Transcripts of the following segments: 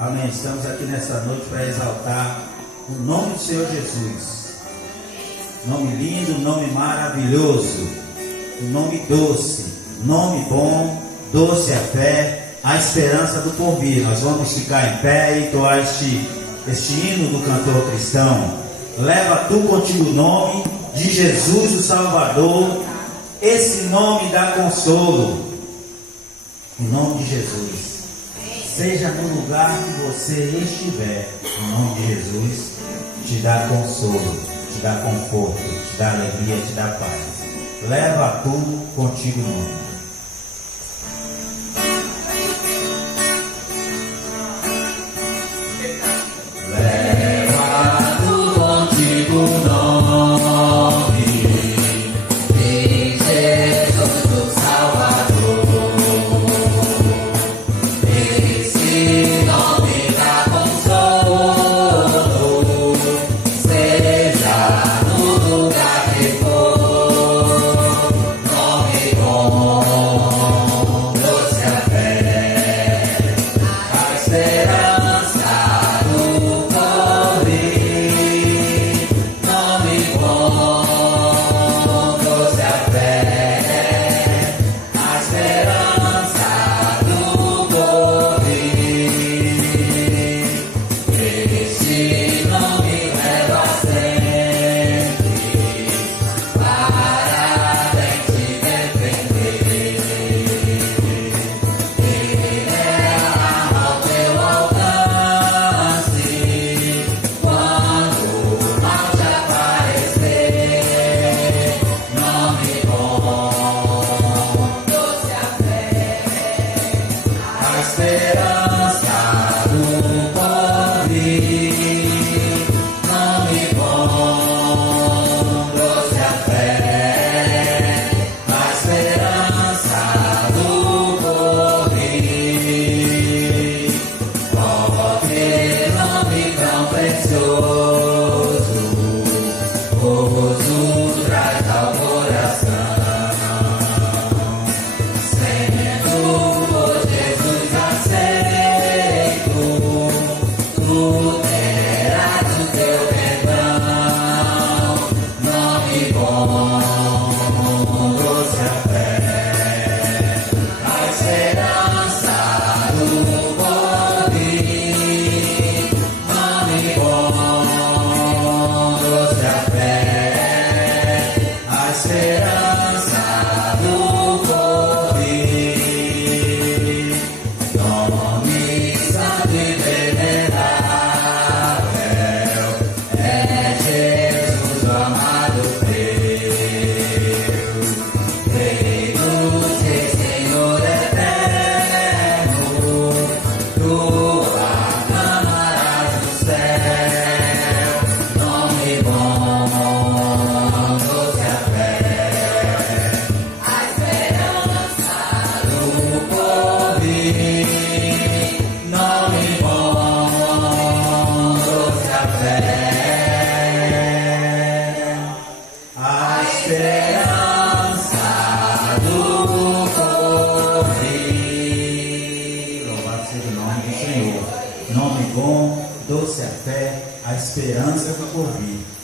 Amém. Estamos aqui nessa noite para exaltar o nome do Senhor Jesus. Nome lindo, nome maravilhoso, um nome doce, nome bom, doce a fé, a esperança do porvir. Nós vamos ficar em pé e entoar este hino do cantor cristão. Leva tu contigo o nome de Jesus o Salvador, esse nome dá consolo. Em nome de Jesus, seja no lugar que você estiver, em nome de Jesus, te dá consolo, te dá conforto, te dá alegria, te dá paz. Leva tudo contigo o nome.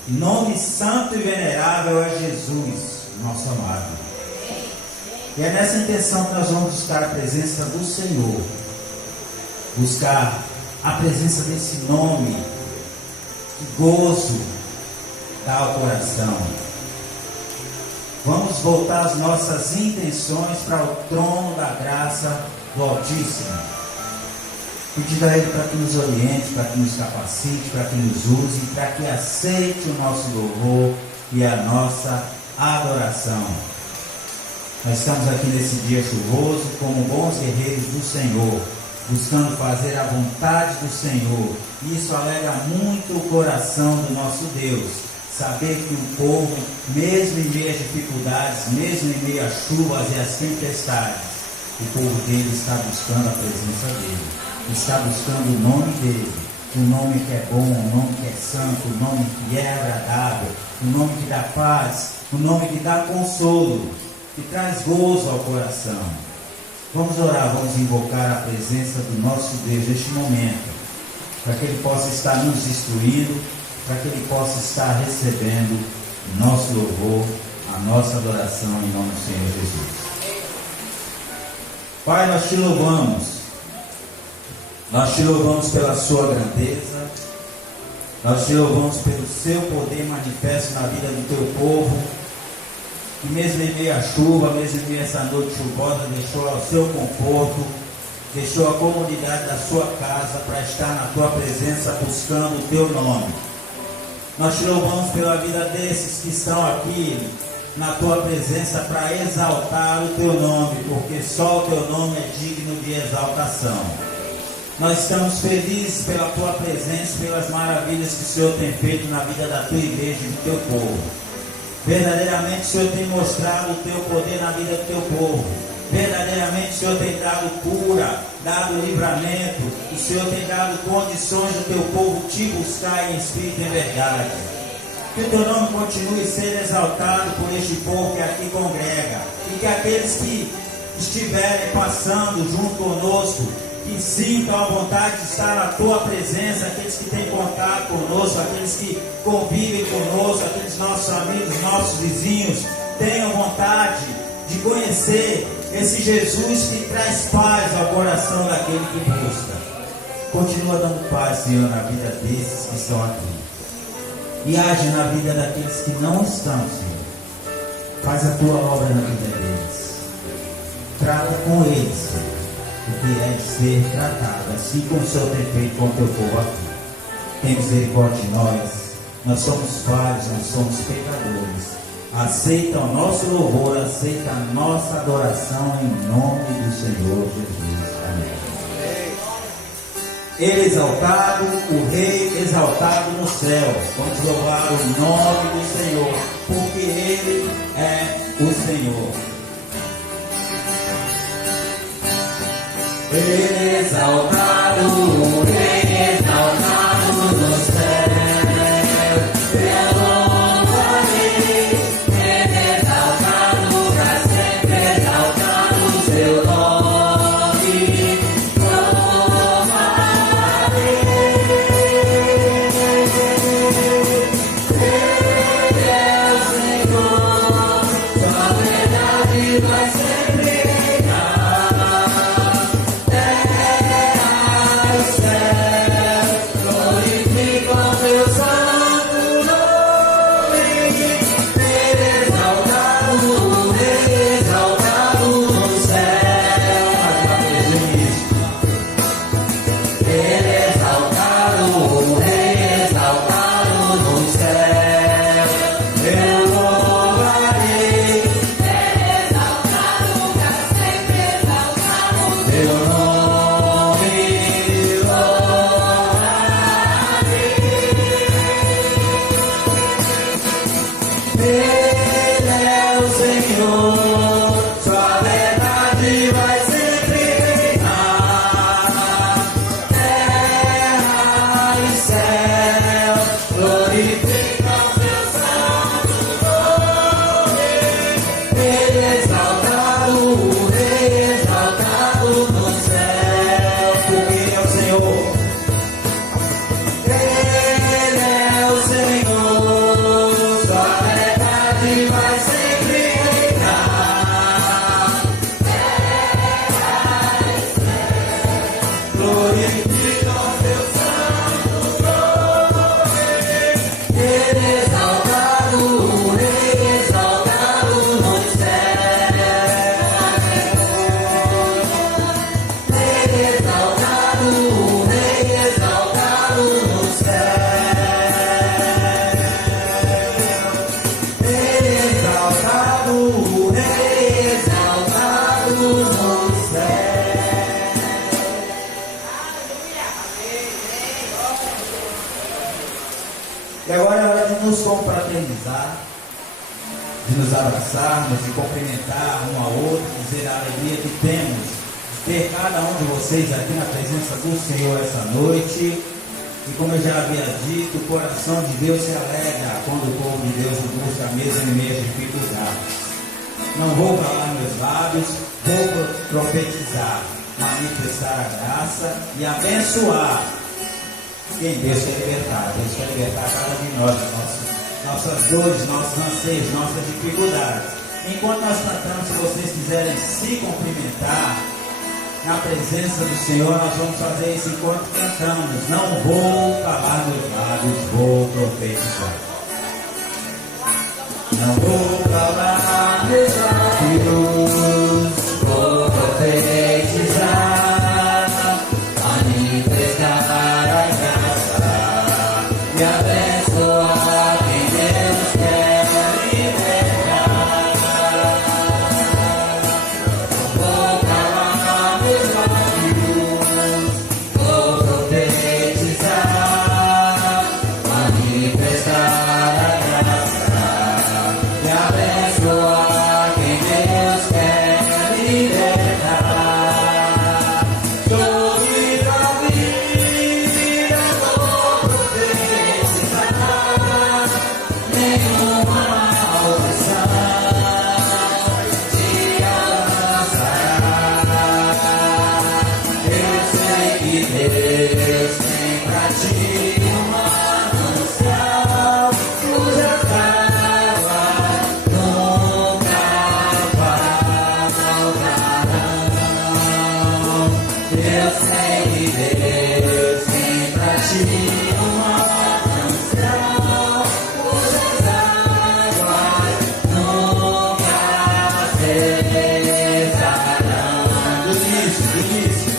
Nome santo e venerável é Jesus, nosso amado. E é nessa intenção que nós vamos buscar a presença do Senhor, buscar a presença desse nome que gozo dá ao coração. Vamos voltar as nossas intenções para o trono da graça do Altíssimo. Pedindo a Ele para que nos oriente, para que nos capacite, para que nos use, para que aceite o nosso louvor e a nossa adoração. Nós estamos aqui nesse dia chuvoso como bons guerreiros do Senhor, buscando fazer a vontade do Senhor. Isso alegra muito o coração do nosso Deus. Saber que o povo, mesmo em meio às dificuldades, mesmo em meio às chuvas e às tempestades, o povo dele está buscando a presença dele. Está buscando o nome dele, um nome que é bom, um nome que é santo, um nome que é agradável, um nome que dá paz, um nome que dá consolo, que traz gozo ao coração. Vamos orar, vamos invocar a presença do nosso Deus neste momento. para que Ele possa estar nos instruindo, para que Ele possa estar recebendo nosso louvor, a nossa adoração em nome do Senhor Jesus. Pai, nós te louvamos pela sua grandeza, nós te louvamos pelo seu poder manifesto na vida do teu povo, que mesmo em meio à chuva, mesmo em meio a essa noite chuvosa, deixou o seu conforto, deixou a comodidade da sua casa para estar na tua presença buscando o teu nome. Nós te louvamos pela vida desses que estão aqui na tua presença para exaltar o teu nome, porque só o teu nome é digno de exaltação. Nós estamos felizes pela tua presença, pelas maravilhas que o Senhor tem feito na vida da tua igreja e do teu povo. Verdadeiramente o Senhor tem mostrado o teu poder na vida do teu povo. Verdadeiramente o Senhor tem dado cura, dado livramento, o Senhor tem dado condições do teu povo te buscar em espírito e em verdade. Que o teu nome continue sendo exaltado por este povo que aqui congrega. E que aqueles que estiverem passando junto conosco, que sintam a vontade de estar na tua presença, aqueles que têm contato conosco, aqueles que convivem conosco, aqueles nossos amigos, nossos vizinhos, tenham vontade de conhecer esse Jesus que traz paz ao coração daquele que busca. Continua dando paz, Senhor, na vida desses que estão aqui. E age na vida daqueles que não estão, Senhor. Faz a tua obra na vida deles. Trata com eles, Senhor, o que é de ser tratado, assim como o Senhor tem feito com o teu povo aqui. Tem misericórdia de nós. Nós somos falhos, nós somos pecadores. Aceita o nosso louvor, aceita a nossa adoração em nome do Senhor Jesus. Amém. Ele exaltado, o Rei exaltado no céu. Vamos louvar o nome do Senhor, porque Ele é o Senhor. Ele exaltado, o Rei exaltado no céu. Eu louvarei, Ele exaltado para sempre, exaltado o seu nome. Vai sempre reinar, terra e céu, glorificam teu santo nome. Ele exaltado, Rei exaltado no céu. Mais uma vez isso. Ele exaltado, Rei exaltado no céu. Eu louvarei. E agora é hora de nos confraternizar, de nos abraçarmos, de cumprimentar um ao outro, dizer a alegria que temos de ter cada um de vocês aqui na presença do Senhor essa noite. E como eu já havia dito, o coração de Deus se alegra quando o povo de Deus o busca mesmo em meio às dificuldades. Não vou calar meus lábios, vou profetizar, manifestar a graça e abençoar Quem Deus quer libertar? Deus quer libertar cada um de nós, nossas dores, nossos anseios, nossas dificuldades. Enquanto nós cantamos, se vocês quiserem se cumprimentar na presença do Senhor, nós vamos fazer isso enquanto cantamos. Não vou calar meus lábios, vou profetizar. Não vou calar meus lábios, vou profetizar, manifestar a graça e abençoar quem Deus quer libertar. Não vou calar meus lábios, vou profetizar, manifestar a graça e abençoar quem Deus quer libertar. Sobre tua vida vou profetizar, nenhuma maldição te alcançará. Eu sei que Deus tem pra ti uma mansão, cujas águas nunca faltarão. Eu sei que Deus tem pra ti uma mansão, cujas águas nunca cessarão. Do início.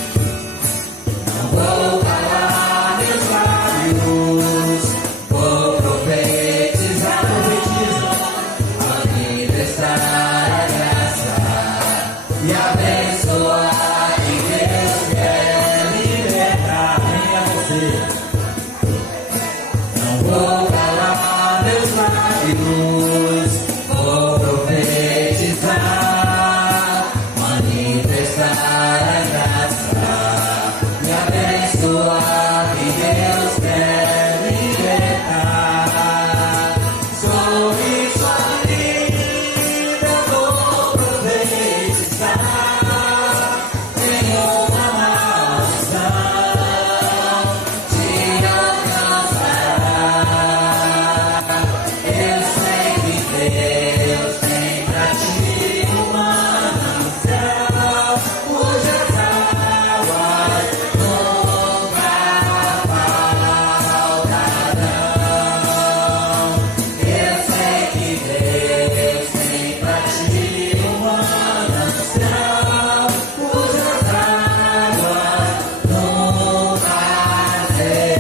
Não vou calar meus lábios, vou profetizar, manifestar a graça e abençoar quem Deus quer libertar. Venha você. Não vou calar meus lábios, vou profetizar, manifestar a graça e abençoar quem Deus quer libertar. Sobre sua vida vou profetizar, nenhuma maldição te alcançará. Eu sei que Deus tem pra ti uma mansão, cujas águas nunca faltarão. Eu sei que Deus tem pra ti uma mansão, cujas águas nunca secarão.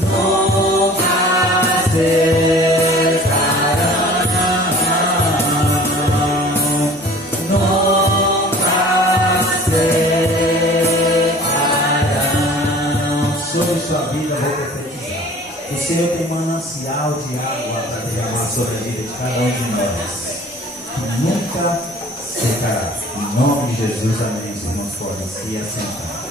Nunca secarão. Nunca secarão. Sobre sua vida vou profetizar. O Senhor tem manancial de água para derramar sobre a vida de cada um de nós, que nunca secará. Em nome de Jesus, amém. Os irmãos podem se assentar.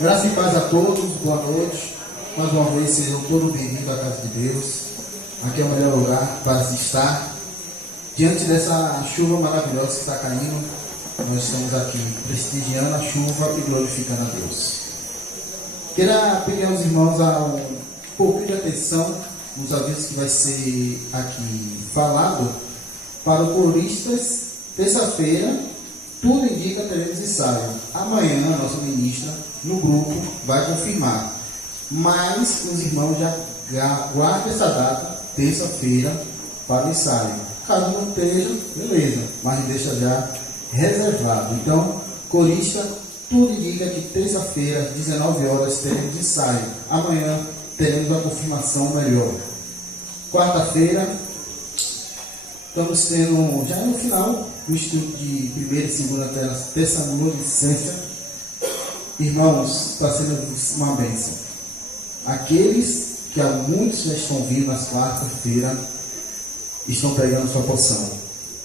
Graça e paz a todos, boa noite. Mais uma vez, sejam todos bem-vindos à casa de Deus. Aqui é o melhor lugar para se estar. Diante dessa chuva maravilhosa que está caindo, nós estamos aqui prestigiando a chuva e glorificando a Deus. Queria pedir aos irmãos a um pouquinho de atenção nos avisos que vai ser aqui falado para os coristas. Terça-feira, tudo indica teremos ensaio. Amanhã, a nossa ministra, no grupo, vai confirmar. Mas os irmãos já guardem essa data, terça-feira, para o ensaio. Caso não esteja, beleza, mas deixa já reservado. Então, corista, tudo indica que terça-feira, às 19 horas, teremos ensaio. Amanhã teremos a confirmação melhor. Quarta-feira, estamos tendo, já no final, o estudo de primeira e segunda Tessalonicenses. Irmãos, está sendo uma bênção. Aqueles que há muitos já estão vindo nas quarta-feira, estão pegando sua porção.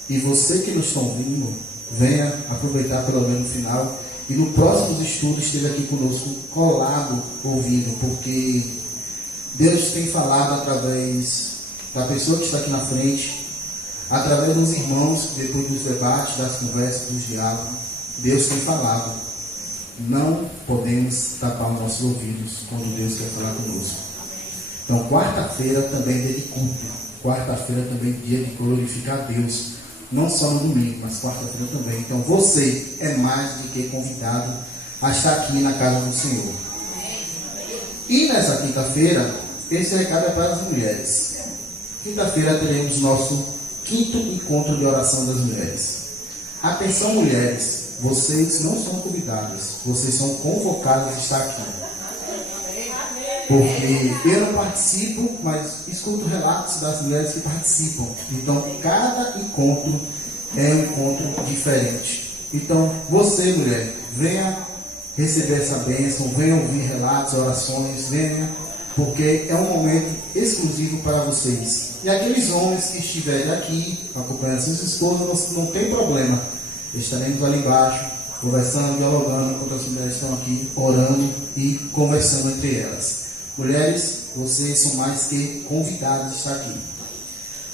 E você que não estão vindo, venha aproveitar pelo menos no final. E no próximo estudo esteja aqui conosco, colado, ouvindo, porque Deus tem falado através da pessoa que está aqui na frente, através dos irmãos, depois dos debates, das conversas, dos diálogos. Deus tem falado. Não podemos tapar os nossos ouvidos quando Deus quer falar conosco. Então, quarta-feira também é dia de culto. Quarta-feira também é dia de glorificar a Deus. Não só no domingo, mas quarta-feira também. Então, você é mais do que convidado a estar aqui na casa do Senhor. E nessa quinta-feira, esse recado é para as mulheres. Quinta-feira teremos nosso 5º encontro de oração das mulheres. Atenção, mulheres, vocês não são convidadas, vocês são convocadas a estar aqui. Porque eu não participo, mas escuto relatos das mulheres que participam. Então, cada encontro é um encontro diferente. Então, você, mulher, venha receber essa bênção, venha ouvir relatos, orações, venha, porque é um momento exclusivo para vocês. E aqueles homens que estiverem aqui, acompanhando suas esposas, não tem problema. Estaremos ali embaixo, conversando, dialogando, enquanto as mulheres estão aqui, orando e conversando entre elas. Mulheres, vocês são mais que convidadas a estar aqui.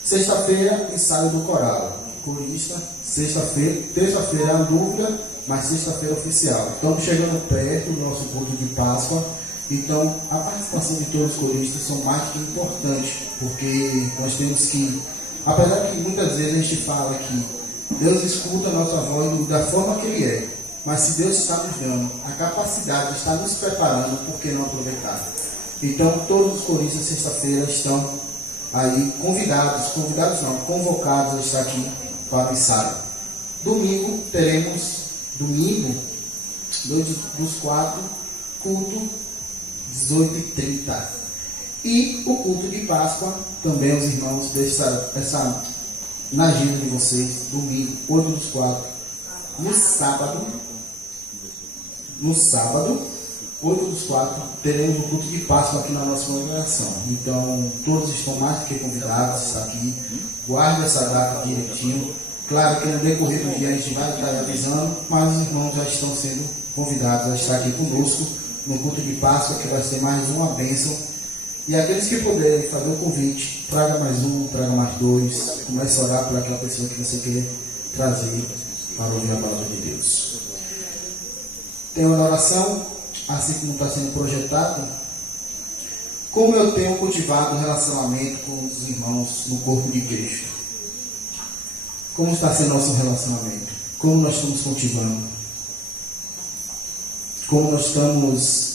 Sexta-feira, ensaio do coral. Corista, sexta-feira, terça-feira é a dúvida, mas sexta-feira oficial. Estamos chegando perto do nosso culto de Páscoa. Então, a participação de todos os coristas são mais que importante, porque nós temos que, apesar que muitas vezes a gente fala que Deus escuta a nossa voz da forma que Ele é, mas se Deus está nos dando a capacidade, está nos preparando, por que não aproveitar? Então, todos os coristas, sexta-feira, estão aí convocados a estar aqui para o ensaio. Domingo, teremos, 2 dos 4, culto, 18h30. E o culto de Páscoa, também os irmãos, essa na agenda de vocês, domingo, 8 dos 4, no sábado, 8 dos 4, teremos o culto de Páscoa aqui na nossa congregação. Então, todos estão mais do que convidados a estar aqui. Guarde essa data direitinho. Claro que no decorrer do dia a gente vai estar avisando, mas os irmãos já estão sendo convidados a estar aqui conosco no culto de Páscoa, que vai ser mais uma bênção. E aqueles que puderem fazer o convite, traga mais um, traga mais 2, comece a orar por aquela pessoa que você quer trazer para ouvir a palavra de Deus. Tem uma oração, assim como está sendo projetado. Como eu tenho cultivado o relacionamento com os irmãos no corpo de Cristo? Como está sendo nosso relacionamento? Como nós estamos cultivando? Como nós estamos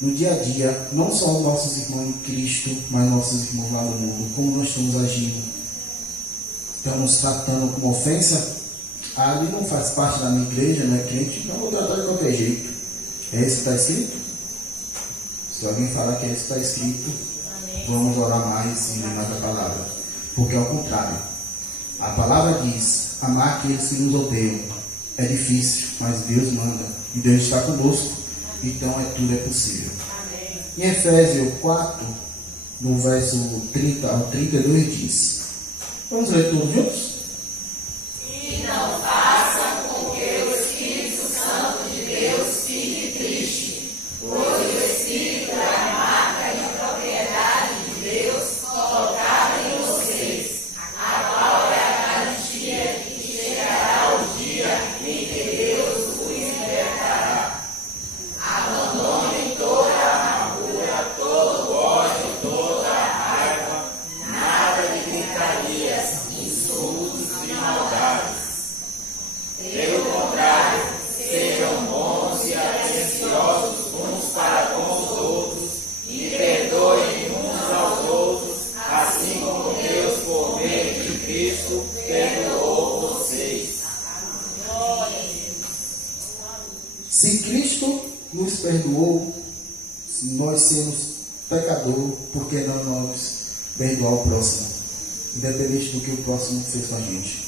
no dia a dia, não só os nossos irmãos em Cristo, mas nossos irmãos lá no mundo? Como nós estamos agindo? Estamos tratando como ofensa? Ali não faz parte da minha igreja, não é crente, então vou tratar de qualquer jeito. É isso que está escrito? Se alguém falar que é isso que está escrito, vamos orar mais e lembrar da palavra. Porque ao contrário, a palavra diz: amar aqueles que nos odeiam. É difícil, mas Deus manda. E Deus está conosco. Então tudo é possível. Amém. Em Efésios 4, no verso 30 ao 32 diz. Vamos ler todos juntos? E não faça com que o Espírito Santo de Deus fique triste, pois o Espírito é a marca e propriedade de Deus colocada em vocês, a qual é a garantia de que chegará o dia em que Deus os libertará. Abandonem toda a amargura, todo o ódio, toda a raiva, nada de gritarias, insultos e maldades. Pelo contrário, sejam bons e atenciosos uns para com os outros e perdoem uns aos outros, assim como Deus, por meio de Cristo, perdoou vocês. Se Cristo nos perdoou, se nós somos pecadores, por que não nós perdoar o próximo? Independente do que o próximo fez com a gente.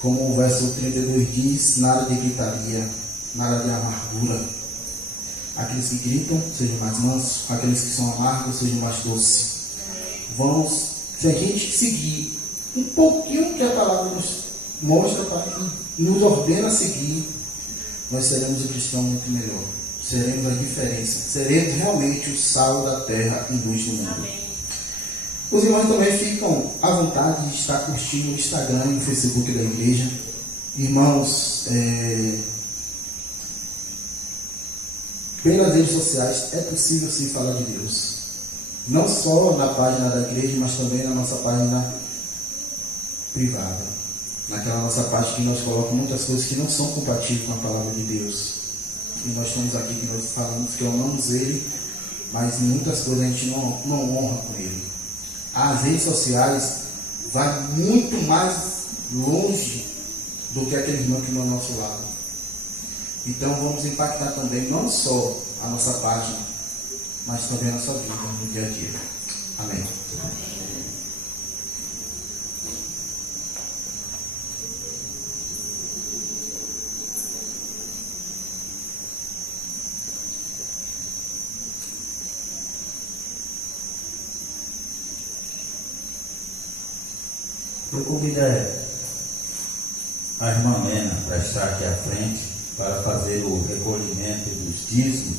Como o verso 32 diz, nada de gritaria, nada de amargura. Aqueles que gritam, sejam mais mansos. Aqueles que são amargos, sejam mais doces. Se a gente seguir um pouquinho que a palavra nos mostra, nos ordena a seguir, nós seremos o cristão muito melhor. Seremos a diferença. Seremos realmente o sal da terra e luz do mundo. Amém. Os irmãos também ficam à vontade de estar curtindo o Instagram e o Facebook da igreja. Irmãos, pelas redes sociais é possível sim falar de Deus. Não só na página da igreja, mas também na nossa página privada. Naquela nossa página que nós colocamos muitas coisas que não são compatíveis com a palavra de Deus. E nós estamos aqui que nós falamos que amamos Ele, mas muitas coisas a gente não honra com Ele. As redes sociais vai muito mais longe do que aquele irmão que está ao nosso lado. Então vamos impactar também não só a nossa página, mas também a nossa vida no dia a dia. Amém. Eu convido a irmã Lena para estar aqui à frente para fazer o recolhimento dos dízimos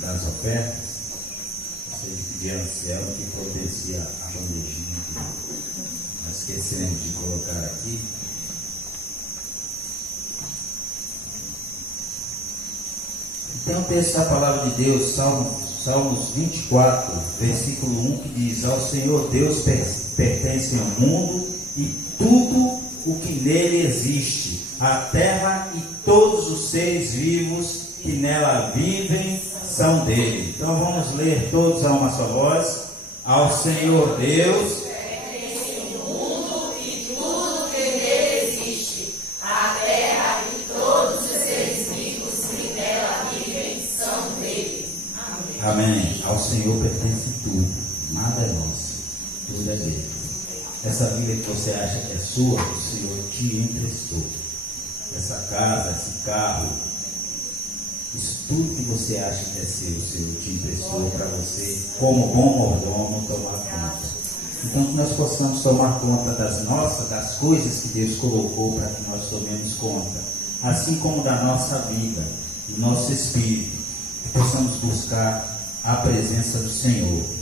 das ofertas. Vocês pediram ao Anselmo que providencia a bandejinha que nós esquecemos de colocar aqui. Tem um texto da palavra de Deus, Salmos 24, versículo 1, que diz: ao Senhor Deus pertence o mundo e tudo o que nele existe, a terra e todos os seres vivos que nela vivem são dele. Então vamos ler todos a uma só voz. Ao Senhor Deus pertence o mundo e tudo que nele existe, a terra e todos os seres vivos que nela vivem são dele. Amém. Amém. Ao Senhor pertence tudo, nada é nosso, tudo é dele. Essa vida que você acha que é sua, o Senhor te emprestou. Essa casa, esse carro, isso tudo que você acha que é seu, o Senhor te emprestou para você, como bom mordomo, tomar conta. Então que nós possamos tomar conta das coisas que Deus colocou para que nós tomemos conta, assim como da nossa vida, do nosso espírito, que possamos buscar a presença do Senhor.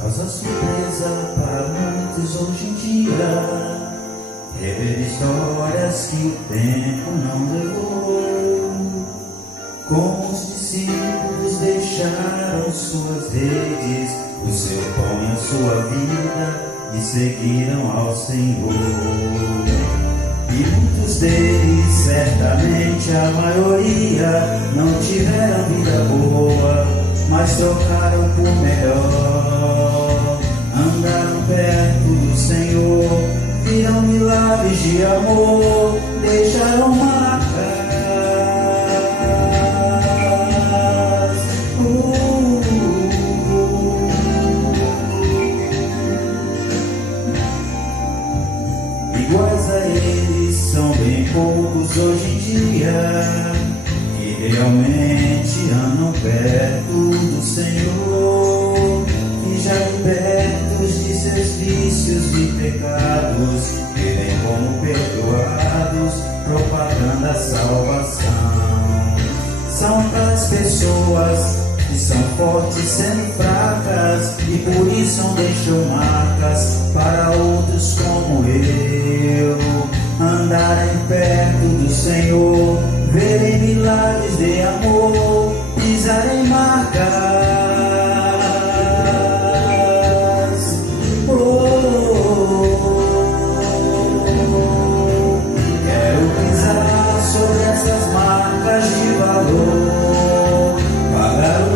Causa surpresa para muitos hoje em dia, rever histórias que o tempo não levou. Como os discípulos deixaram suas redes, o seu pão e a sua vida, e seguiram ao Senhor. E muitos deles, certamente a maioria, não tiveram vida boa, mas trocaram por melhor. Andaram perto do Senhor, viram milagres de amor, deixaram marcas. Iguais a eles são bem poucos hoje em dia, que realmente andam perto do Senhor, e já libertos de seus vícios e pecados, vivem como perdoados, propagando a salvação. São aquelas pessoas que são fortes sendo fracas, e por isso não deixam marcas para outros como eu. Andarem perto do Senhor, verem milagres de amor, pisarem marcas. Quero pisar sobre essas marcas de valor, pagar o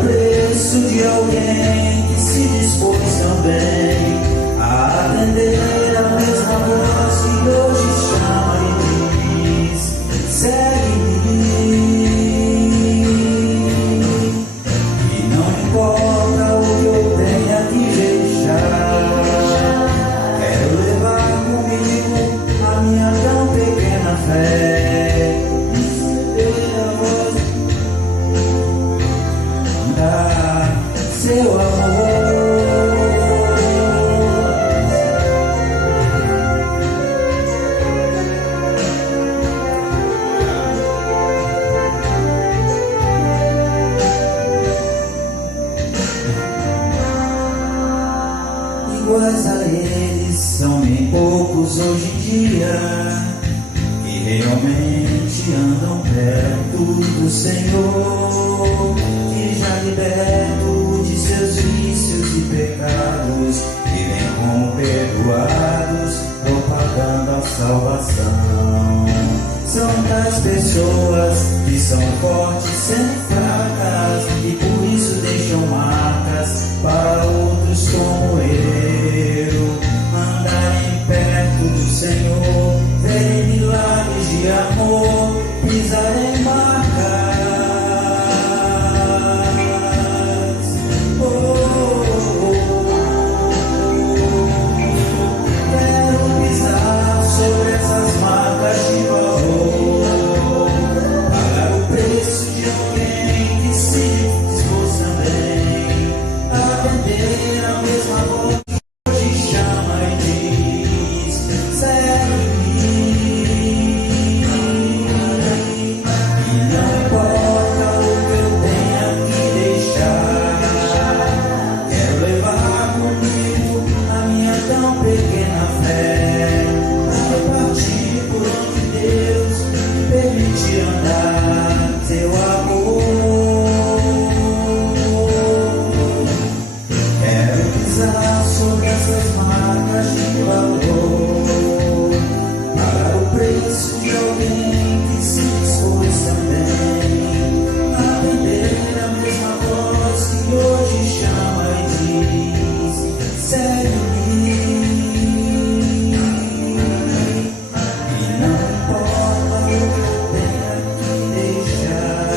do Senhor, que já liberto de seus vícios e pecados, vivem como perdoados, propagando a salvação. São das pessoas que são fortes sem fracas, e por isso deixam marcas para outros como eu. Andarem perto do Senhor, verem milagres de amor, pisarem marcas. Quero pisar sobre essas marcas de valor, pagar o preço de alguém que se dispôs também a atender a mesma voz que hoje chama e diz: segue-me. E não importa o que eu tenha que deixar, quero levar comigo a minha tão pequena fé, para partir por onde Deus me permitir andar. Seu amor, quero pisar sobre essas marcas de valor, pagar o preço de alguém que se dispôs também a atender a mesma voz que hoje chama e diz: segue-me. E não importa o que eu tenha que deixar,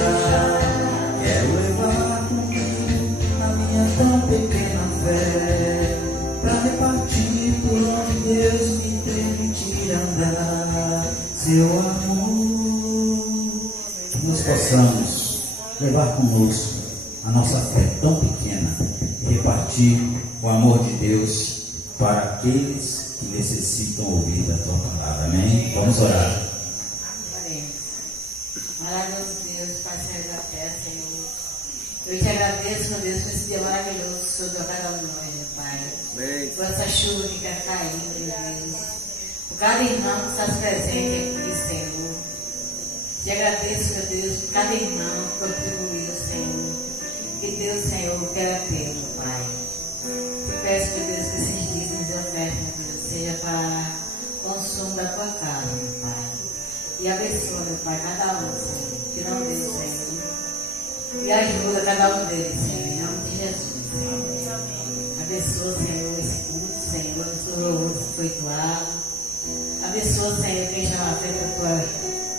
quero levar comigo a minha tão pequena fé, para repartir por onde Deus me permitir andar. Seu amor, que nós possamos levar conosco a nossa fé tão pequena e repartir o amor de Deus para aqueles que necessitam ouvir da tua palavra. Amém? Vamos orar. Oremos. Maravilhoso Deus, Pai Senhor da terra, Senhor. Eu te agradeço, meu Deus, por esse dia maravilhoso que o Senhor deu a cada um de nós, meu Pai. Amém. Por essa chuva que está caindo, meu Deus. Por cada irmão que está presente aqui, Senhor. Te agradeço, meu Deus, por cada irmão que contribuiu, Senhor. Que Deus, Senhor, quer ter, meu Pai. Te peço, meu Deus, que esses dízimos e ofertas, meu Deus, seja para consumo da tua casa, meu Pai. E abençoa, meu Pai, cada um, Senhor, que não deu, Senhor. E ajuda cada um deles, Senhor, em nome de Jesus, Senhor. Abençoa, Senhor, esse culto, Senhor, abençoa o louvor que foi doado. Abençoa, Senhor, quem já fez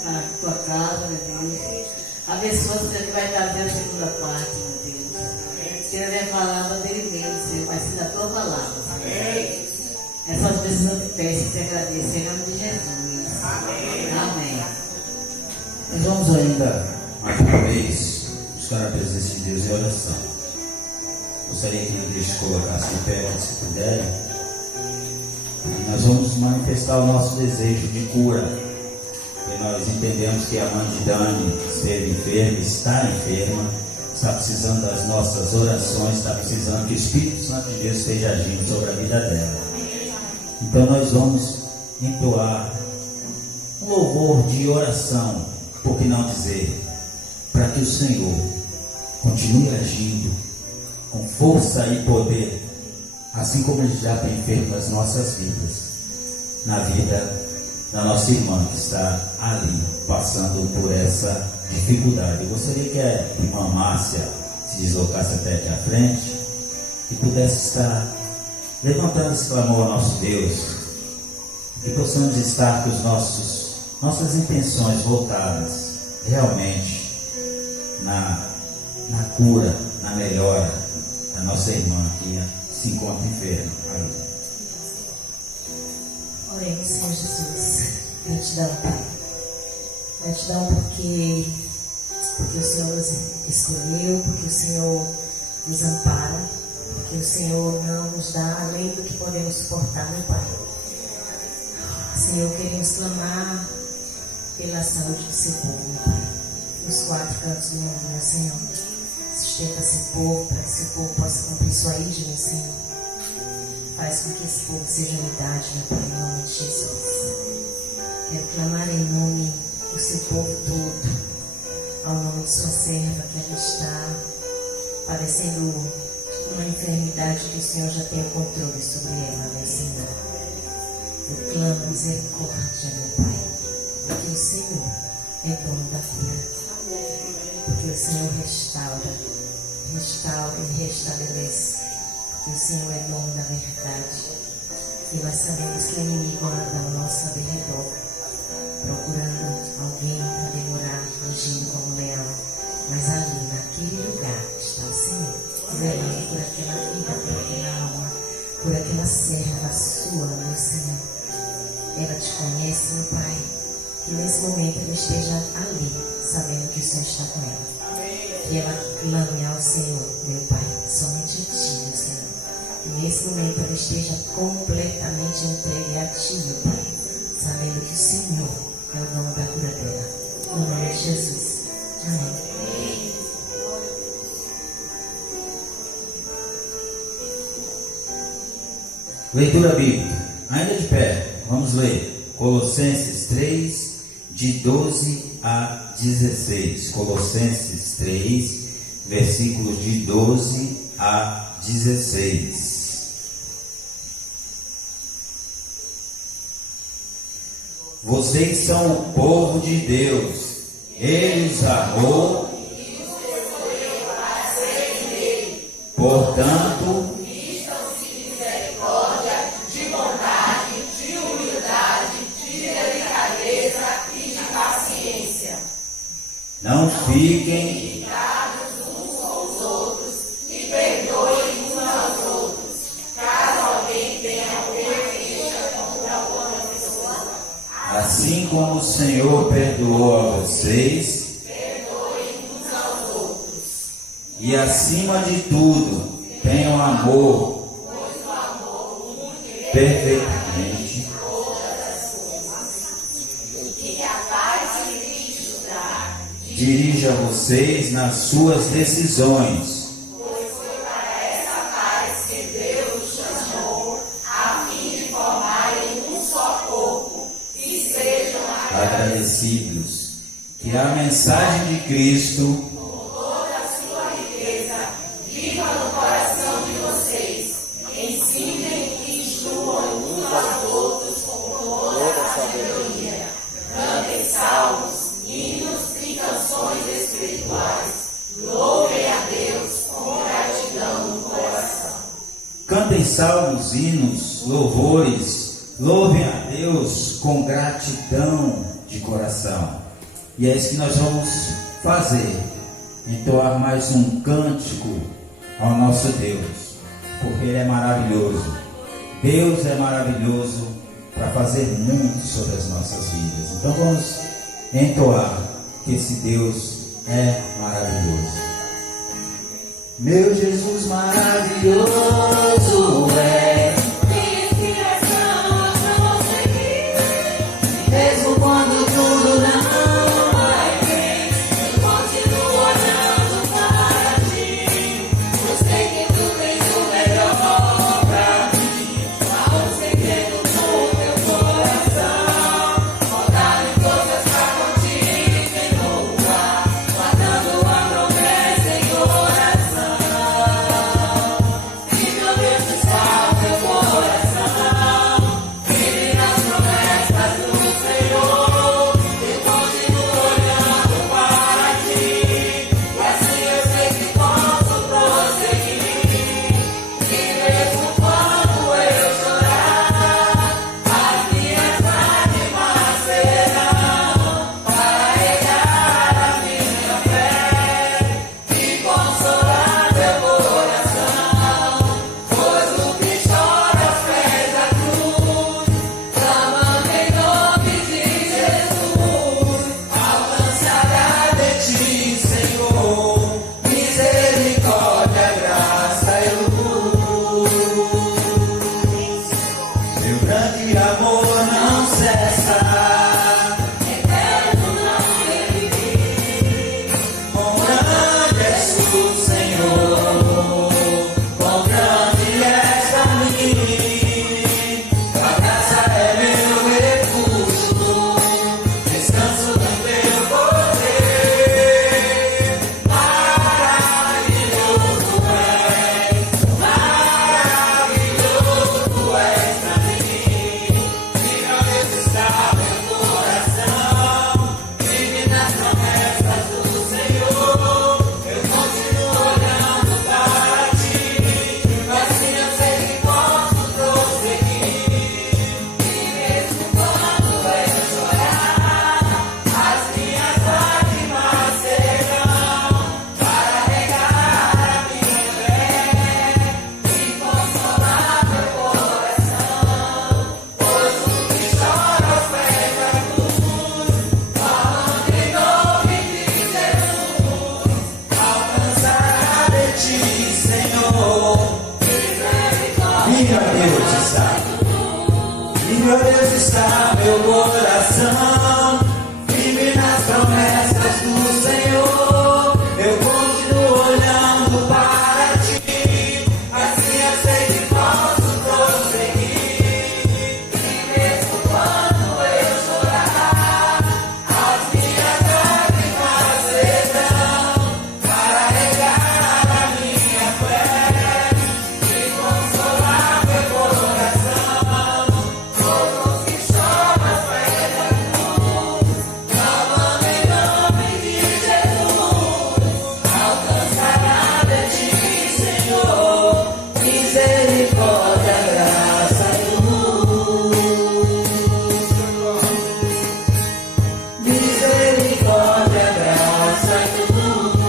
a tua casa, meu Deus. Abençoa, Senhor, que vai trazer a segunda parte, meu Deus. Que ele vai falar dele mesmo, Senhor, vai ser da tua palavra, Senhor. Essas vezes eu te peço e te agradeço, em nome de Jesus. Amém. Nós vamos ainda, mais uma vez, buscar a presença de Deus em oração. Gostaria que a igreja colocasse em pé, se puderem. E nós vamos manifestar o nosso desejo de cura. Porque nós entendemos que a mãe de Dani esteve enferma, está enferma, está precisando das nossas orações, está precisando que o Espírito Santo de Deus esteja agindo sobre a vida dela. Então nós vamos entoar um louvor de oração, por que não dizer, para que o Senhor continue agindo com força e poder, assim como Ele já tem feito nas nossas vidas, na vida da nossa irmã que está ali, passando por essa dificuldade. Eu gostaria que a irmã Márcia se deslocasse até aqui à frente e pudesse estar levantando esse clamor ao nosso Deus, que possamos estar com nossas intenções voltadas realmente na cura, na melhora da nossa irmã que se encontra enferma. Oremos, Senhor Jesus. Gratidão, Pai. Gratidão porque o Senhor nos escolheu, porque o Senhor nos ampara, porque o Senhor não nos dá além do que podemos suportar, meu Pai. Senhor, queremos clamar pela saúde do seu povo, meu Pai. Nos 4 cantos do mundo, meu Senhor. Sustenta seu povo, para que seu povo possa cumprir sua ídolo, meu Senhor. Faz com que esse povo seja unidade, meu Pai, em nome de Jesus. Quero clamar em nome do seu povo todo, ao nome de sua serva, que ela está padecendo uma enfermidade que o Senhor já tem o controle sobre ela, meu Senhor. Eu clamo misericórdia, meu Pai, porque o Senhor é dono da cura, porque o Senhor restaura e restabelece, porque o Senhor é dono da verdade. E nós sabemos que o inimigo anda ao nosso redor, procurando alguém para devorar, agindo como leão. Mas ali, naquele lugar, está o Senhor, velando por aquela vida, por aquela alma, por aquela serva sua, meu Senhor. Ela te conhece, meu Pai, que nesse momento ela esteja ali, sabendo que o Senhor está com ela. Que ela clame ao Senhor, meu Pai, somente a Ti, meu Senhor. Que nesse momento ela esteja completamente entregue a Ti, meu Pai, sabendo que o Senhor é o dono da cura dela. No nome de Jesus. Amém. Leitura bíblica. Ainda de pé, vamos ler Colossenses 3, de 12 a 16. Colossenses 3, versículos de 12 a 16. Vocês são o povo de Deus. Ele os amou. Portanto, não fiquem irritados uns com os outros e perdoem uns aos outros, caso alguém tenha alguma queixa contra outra pessoa. Assim como o Senhor perdoou a vocês, perdoem uns aos outros. E acima de tudo, tenham amor, pois o amor une perfeitamente dirija vocês nas suas decisões. Pois foi para essa paz que Deus os chamou, a fim de formarem um só corpo e sejam agradecidos. Que a mensagem de Cristo, com toda a sua riqueza, viva no coração de vocês. Ensinem e instruam uns aos outros com toda a sabedoria. Cantem salmos, hinos e canções espirituais. Louvem a Deus com gratidão no coração. Cantem salmos, hinos, louvores. Louvem a Deus com gratidão de coração. E é isso que nós vamos fazer. Entoar mais um cântico ao nosso Deus, porque Ele é maravilhoso. Deus é maravilhoso para fazer muito sobre as nossas vidas. Então vamos entoar que esse Deus é maravilhoso. Meu Jesus maravilhoso é minha inspiração pra conseguir, mesmo quando tudo não vai bem, eu continuo olhando para ti. Eu sei que tu tens o melhor pra mim. Há um segredo no teu coração, rodado em coisas pra contigo renovar, guardando a promessa em oração. ó Deus, está meu coração, firme nas promessas do Senhor. Eu continuo olhando para ti, assim eu sei que posso prosseguir. E mesmo quando eu chorar, as minhas lágrimas serão para regar a minha fé e consolar meu coração. Todos que choram pedem luz, clamando em nome de Jesus. Alcançará de ti, Senhor, misericórdia, graça e luz. Misericórdia, graça e luz.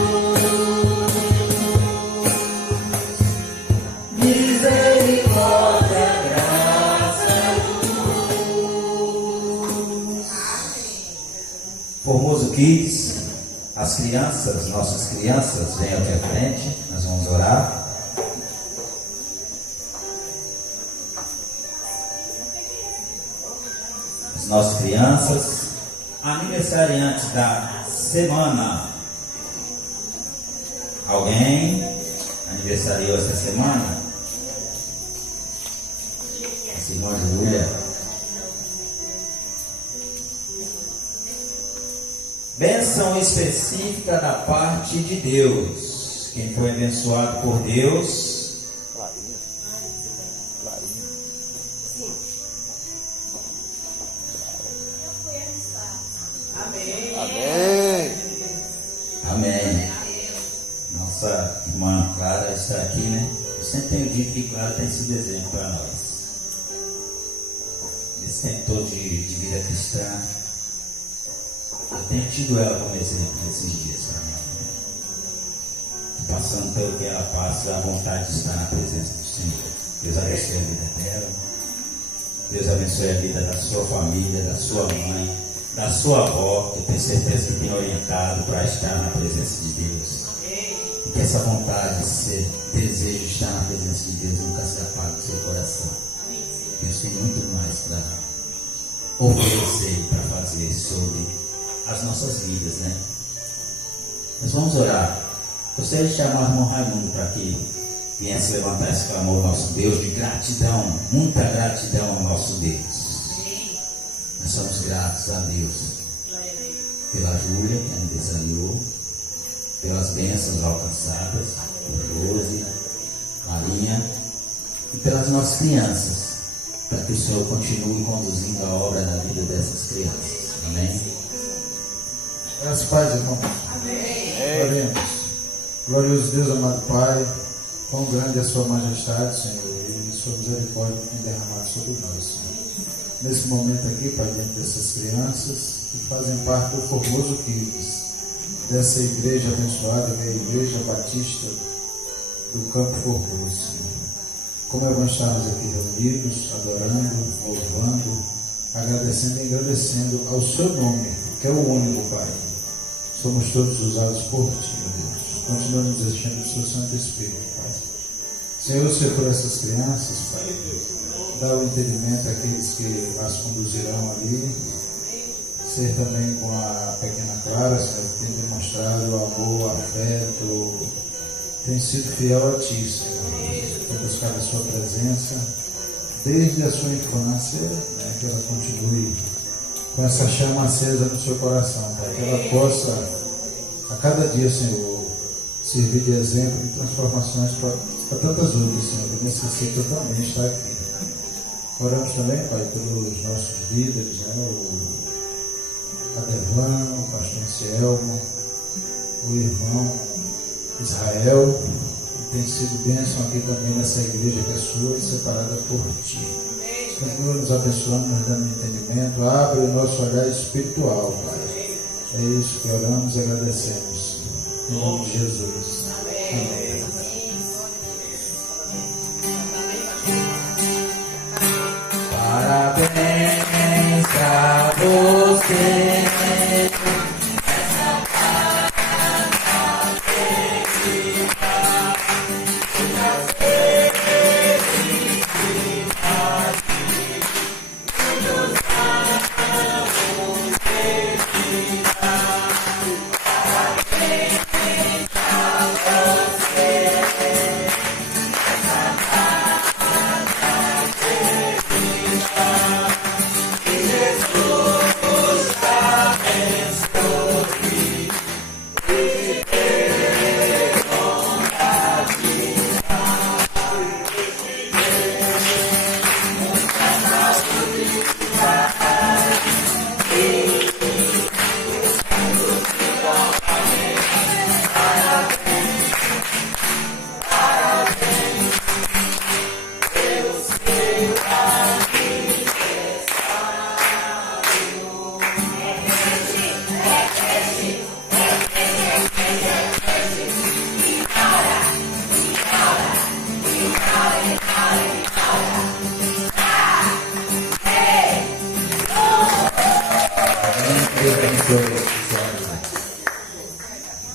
Misericórdia, graça e luz. Formoso Kids, as crianças, nossas crianças, venham aqui à frente, nós vamos orar. As nossas crianças, aniversariantes da semana. Alguém aniversariou essa semana? Essa irmã Júlia. Bênção específica da parte de Deus. Quem foi abençoado por Deus. Amém. Nossa irmã Clara está aqui, né? Eu sempre tenho dito que Clara tem sido exemplo para nós. Esse tempo todo de vida cristã, eu tenho tido ela como exemplo nesses dias para mim. Passando pelo que ela passa, a vontade de estar na presença do Senhor. Deus abençoe a vida dela. Deus abençoe a vida da sua família, da sua mãe, da sua avó, que eu tenho certeza que tem orientado para estar na presença de Deus. E que essa vontade, esse desejo de estar na presença de Deus nunca se apague do seu coração. Deus tem muito mais para oferecer e para fazer sobre as nossas vidas, né? Nós vamos orar. Gostaria de chamar o irmão Raimundo para que viesse levantar esse clamor ao nosso Deus de gratidão, muita gratidão ao nosso Deus. Nós somos gratos a Deus pela Júlia, que aniversariou, pelas bênçãos alcançadas, por Rose, Marinha, e pelas nossas crianças, para que o Senhor continue conduzindo a obra na vida dessas crianças. Amém? Graças paz, irmão. Amém. Oremos. Glorioso Deus, amado Pai, quão grande é a sua majestade, Senhor, e sua misericórdia tem derramado sobre nós, Senhor. Nesse momento aqui, Pai, diante dessas crianças que fazem parte do Formoso Kids, dessa igreja abençoada, que é a Igreja Batista do Campo Formoso, Senhor. Como é bom estarmos aqui reunidos, adorando, louvando, agradecendo e engrandecendo ao seu nome, que é o único, Pai. Somos todos usados por Ti, meu Deus. Continua nos enchendo do seu Santo Espírito, Pai. Senhor, se por essas crianças, Pai, dá o entendimento àqueles que as conduzirão ali, ser também com a pequena Clara, Senhor, que tem demonstrado amor, afeto, tem sido fiel a Ti, Senhor, tem buscado a Sua presença, desde a sua infância, né, que ela continue com essa chama acesa no seu coração, Pai, que ela possa, a cada dia, Senhor, servir de exemplo e transformações para tantas outras, Senhor, que necessitam também estar aqui. Oramos também, Pai, pelos nossos líderes, né, o Adevan, o pastor Anselmo, o irmão Israel, que tem sido bênção aqui também nessa igreja que é sua e separada por Ti. Continua nos abençoando, nos dando entendimento, abre o nosso olhar espiritual, Pai. É isso que oramos e agradecemos. Em nome de Jesus. Amém. Parabéns pra você.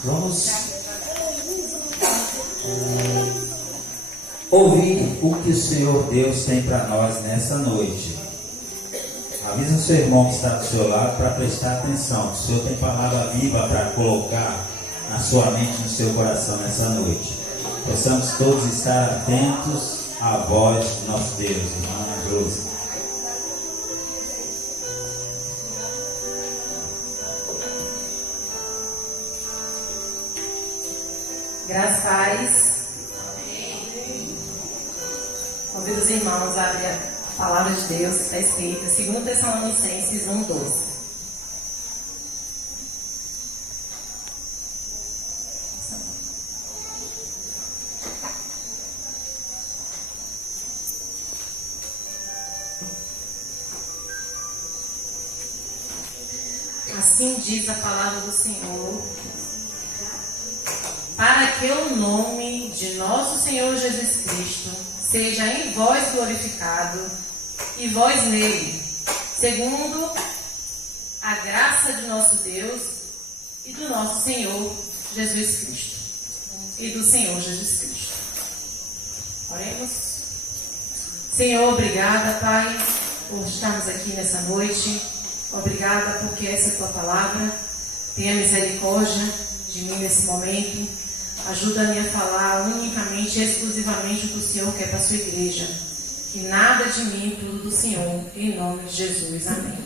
Vamos ouvir o que o Senhor Deus tem para nós nessa noite. Avisa o seu irmão que está do seu lado para prestar atenção. O Senhor tem palavra viva para colocar na sua mente, no seu coração nessa noite. Possamos todos estar atentos à voz do nosso Deus. Irmã Josi. Graças a Deus. Convido os irmãos a abrir a palavra de Deus, que está escrita em 2 Tessalonicenses 1:12. Assim diz a palavra do Senhor, para que o nome de nosso Senhor Jesus Cristo seja em vós glorificado e vós nele, segundo a graça de nosso Deus e do nosso Senhor Jesus Cristo. E do Senhor Jesus Cristo. Oremos. Senhor, obrigada, Pai, por estarmos aqui nessa noite. Obrigada porque essa é a tua palavra. Tenha misericórdia de mim nesse momento. Ajuda-me a falar unicamente e exclusivamente o que o Senhor quer para a sua igreja. Que nada de mim, tudo do Senhor, em nome de Jesus. Amém.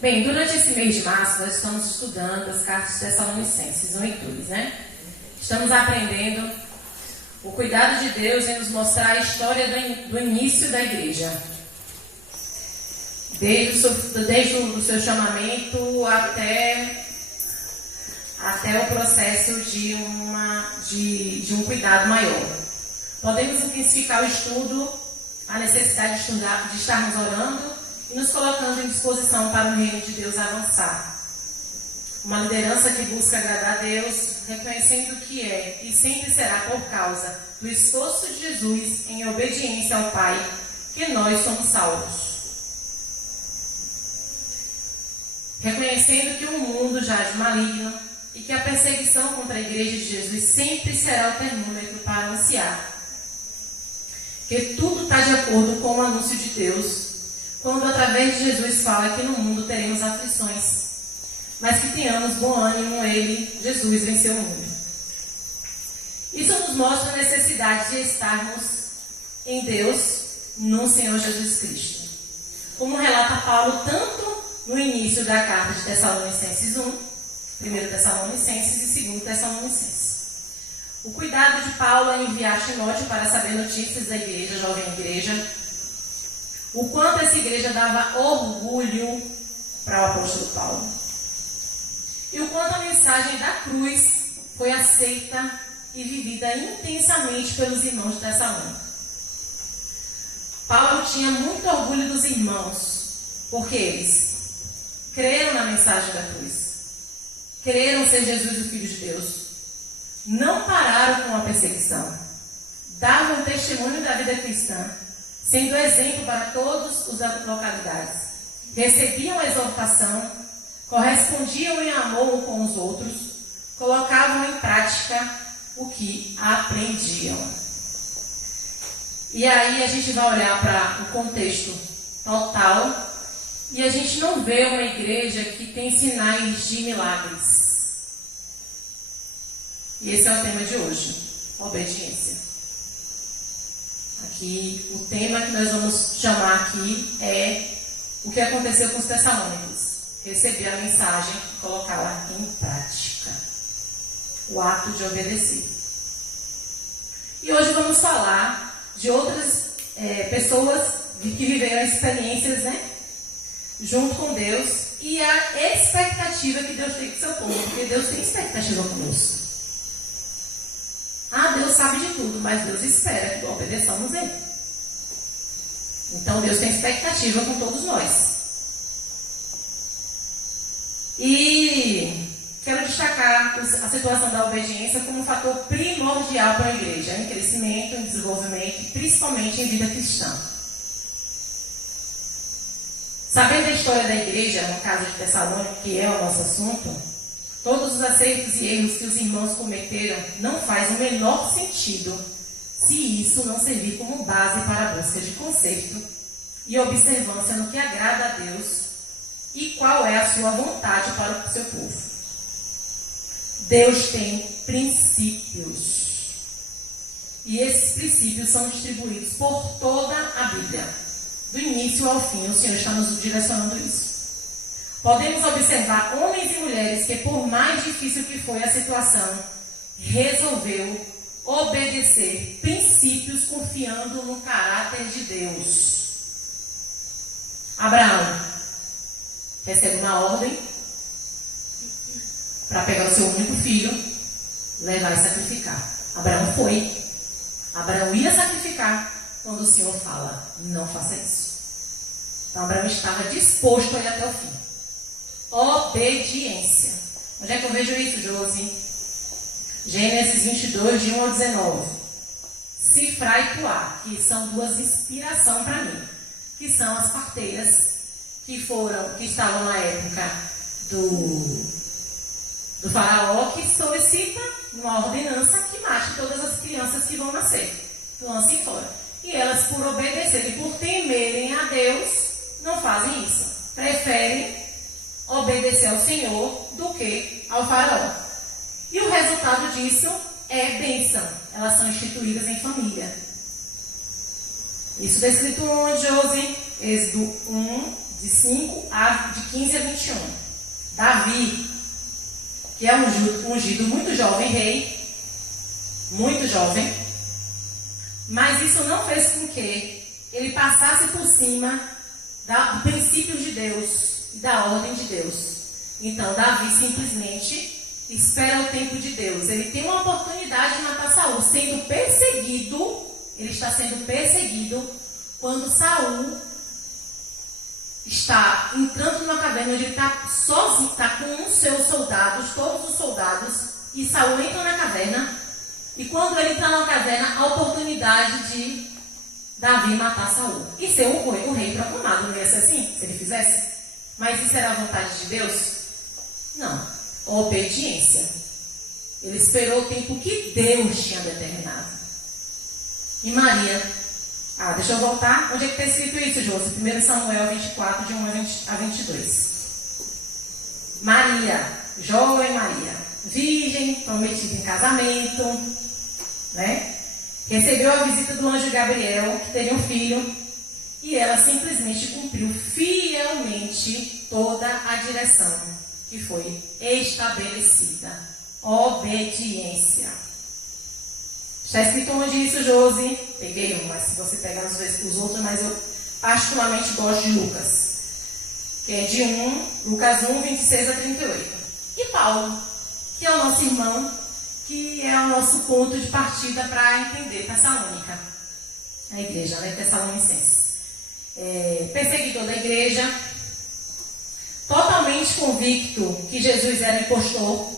Bem, durante esse mês de março, nós estamos estudando as cartas de Tessalonicenses 1 e 2, né? Estamos aprendendo o cuidado de Deus em nos mostrar a história do início da igreja. Desde o seu chamamento até o processo de um cuidado maior. Podemos intensificar o estudo, a necessidade de estarmos orando e nos colocando em disposição para o reino de Deus avançar. Uma liderança que busca agradar a Deus, reconhecendo que é e sempre será por causa do esforço de Jesus em obediência ao Pai, que nós somos salvos. Reconhecendo que o mundo jaz maligno e que a perseguição contra a igreja de Jesus sempre será o termômetro para anunciar que tudo está de acordo com o anúncio de Deus, quando através de Jesus fala que no mundo teremos aflições, mas que tenhamos bom ânimo, Ele, Jesus, venceu o mundo. Isso nos mostra a necessidade de estarmos em Deus, no Senhor Jesus Cristo. Como relata Paulo tanto no início da carta de Tessalonicenses 1, 1 Tessalonicenses e 2 Tessalonicenses. O cuidado de Paulo em enviar Timóteo para saber notícias da igreja, jovem igreja. O quanto essa igreja dava orgulho para o apóstolo Paulo. E o quanto a mensagem da cruz foi aceita e vivida intensamente pelos irmãos de Tessalônica. Paulo tinha muito orgulho dos irmãos, porque eles creram na mensagem da cruz. Creram ser Jesus o Filho de Deus. Não pararam com a perseguição. Davam testemunho da vida cristã, sendo exemplo para todos os da localidade. Recebiam a exortação, correspondiam em amor com os outros, colocavam em prática o que aprendiam. E aí a gente vai olhar para o contexto total E a gente não vê uma igreja que tem sinais de milagres. E esse é o tema de hoje, obediência. Aqui, o tema que nós vamos chamar aqui é o que aconteceu com os tessalônicos. Receber a mensagem e colocá-la em prática. O ato de obedecer. E hoje vamos falar de outras pessoas que viveram experiências, né? Junto com Deus e a expectativa que Deus tem com seu povo, porque Deus tem expectativa conosco. Deus sabe de tudo, mas Deus espera que obedeçamos Ele. Então Deus tem expectativa com todos nós. E quero destacar a situação da obediência como um fator primordial para a igreja, em crescimento, em desenvolvimento e principalmente em vida cristã. Sabendo a história da igreja, no caso de Tessalônica, que é o nosso assunto, todos os acertos e erros que os irmãos cometeram não faz o menor sentido se isso não servir como base para a busca de conserto e observância no que agrada a Deus e qual é a sua vontade para o seu povo. Deus tem princípios. E esses princípios são distribuídos por toda a Bíblia. Do início ao fim, o Senhor está nos direcionando isso. Podemos observar homens e mulheres que, por mais difícil que foi a situação, resolveu obedecer princípios confiando no caráter de Deus. Abraão recebe uma ordem para pegar o seu único filho, levar e sacrificar. Abraão foi. Abraão ia sacrificar quando o Senhor fala, não faça isso. Então Abraão estava disposto a ir até o fim. Obediência. Onde é que eu vejo isso, Josi? Gênesis 22, de 1 ao 19. Sifra e Puá, que são duas inspirações para mim, que são as parteiras que estavam na época do faraó, que solicita uma ordenança que mate todas as crianças que vão nascer, lancem fora. E elas, por obedecerem, por temerem a Deus, não fazem isso. Preferem obedecer ao Senhor do que ao faraó. E o resultado disso é bênção. Elas são instituídas em família. Isso está escrito onde, Josi? Êxodo 1, de 15 a 21. Davi, que é um ungido muito jovem rei, muito jovem, mas isso não fez com que ele passasse por cima do princípio de Deus e da ordem de Deus. Então Davi simplesmente espera o tempo de Deus. Ele tem uma oportunidade de matar Saul, sendo perseguido. Ele está sendo perseguido quando Saul está entrando numa caverna onde ele está sozinho, está com os seus soldados, todos os soldados, e Saul entra na caverna. E quando ele está na caverna, a oportunidade de Davi matar Saul. E ser o rei proclamado, não ia ser assim, se ele fizesse? Mas isso era a vontade de Deus? Não. Obediência. Ele esperou o tempo que Deus tinha determinado. E Maria? Deixa eu voltar. Onde é que está escrito isso, José? 1 Samuel 24, de 1 a 22. Maria, jovem Maria, virgem, prometida em casamento, né? Recebeu a visita do anjo Gabriel, que teria um filho, e ela simplesmente cumpriu fielmente toda a direção que foi estabelecida. Obediência. Está escrito onde isso, Josi? Peguei um, mas se você pegar os outros, mas eu particularmente gosto de Lucas, que é de Lucas 1, 26 a 38. E Paulo, que é o nosso irmão, que é o nosso ponto de partida para entender Tessalônica, a igreja, né? Tessalonicenses. Perseguidor da igreja, totalmente convicto que Jesus era impostor,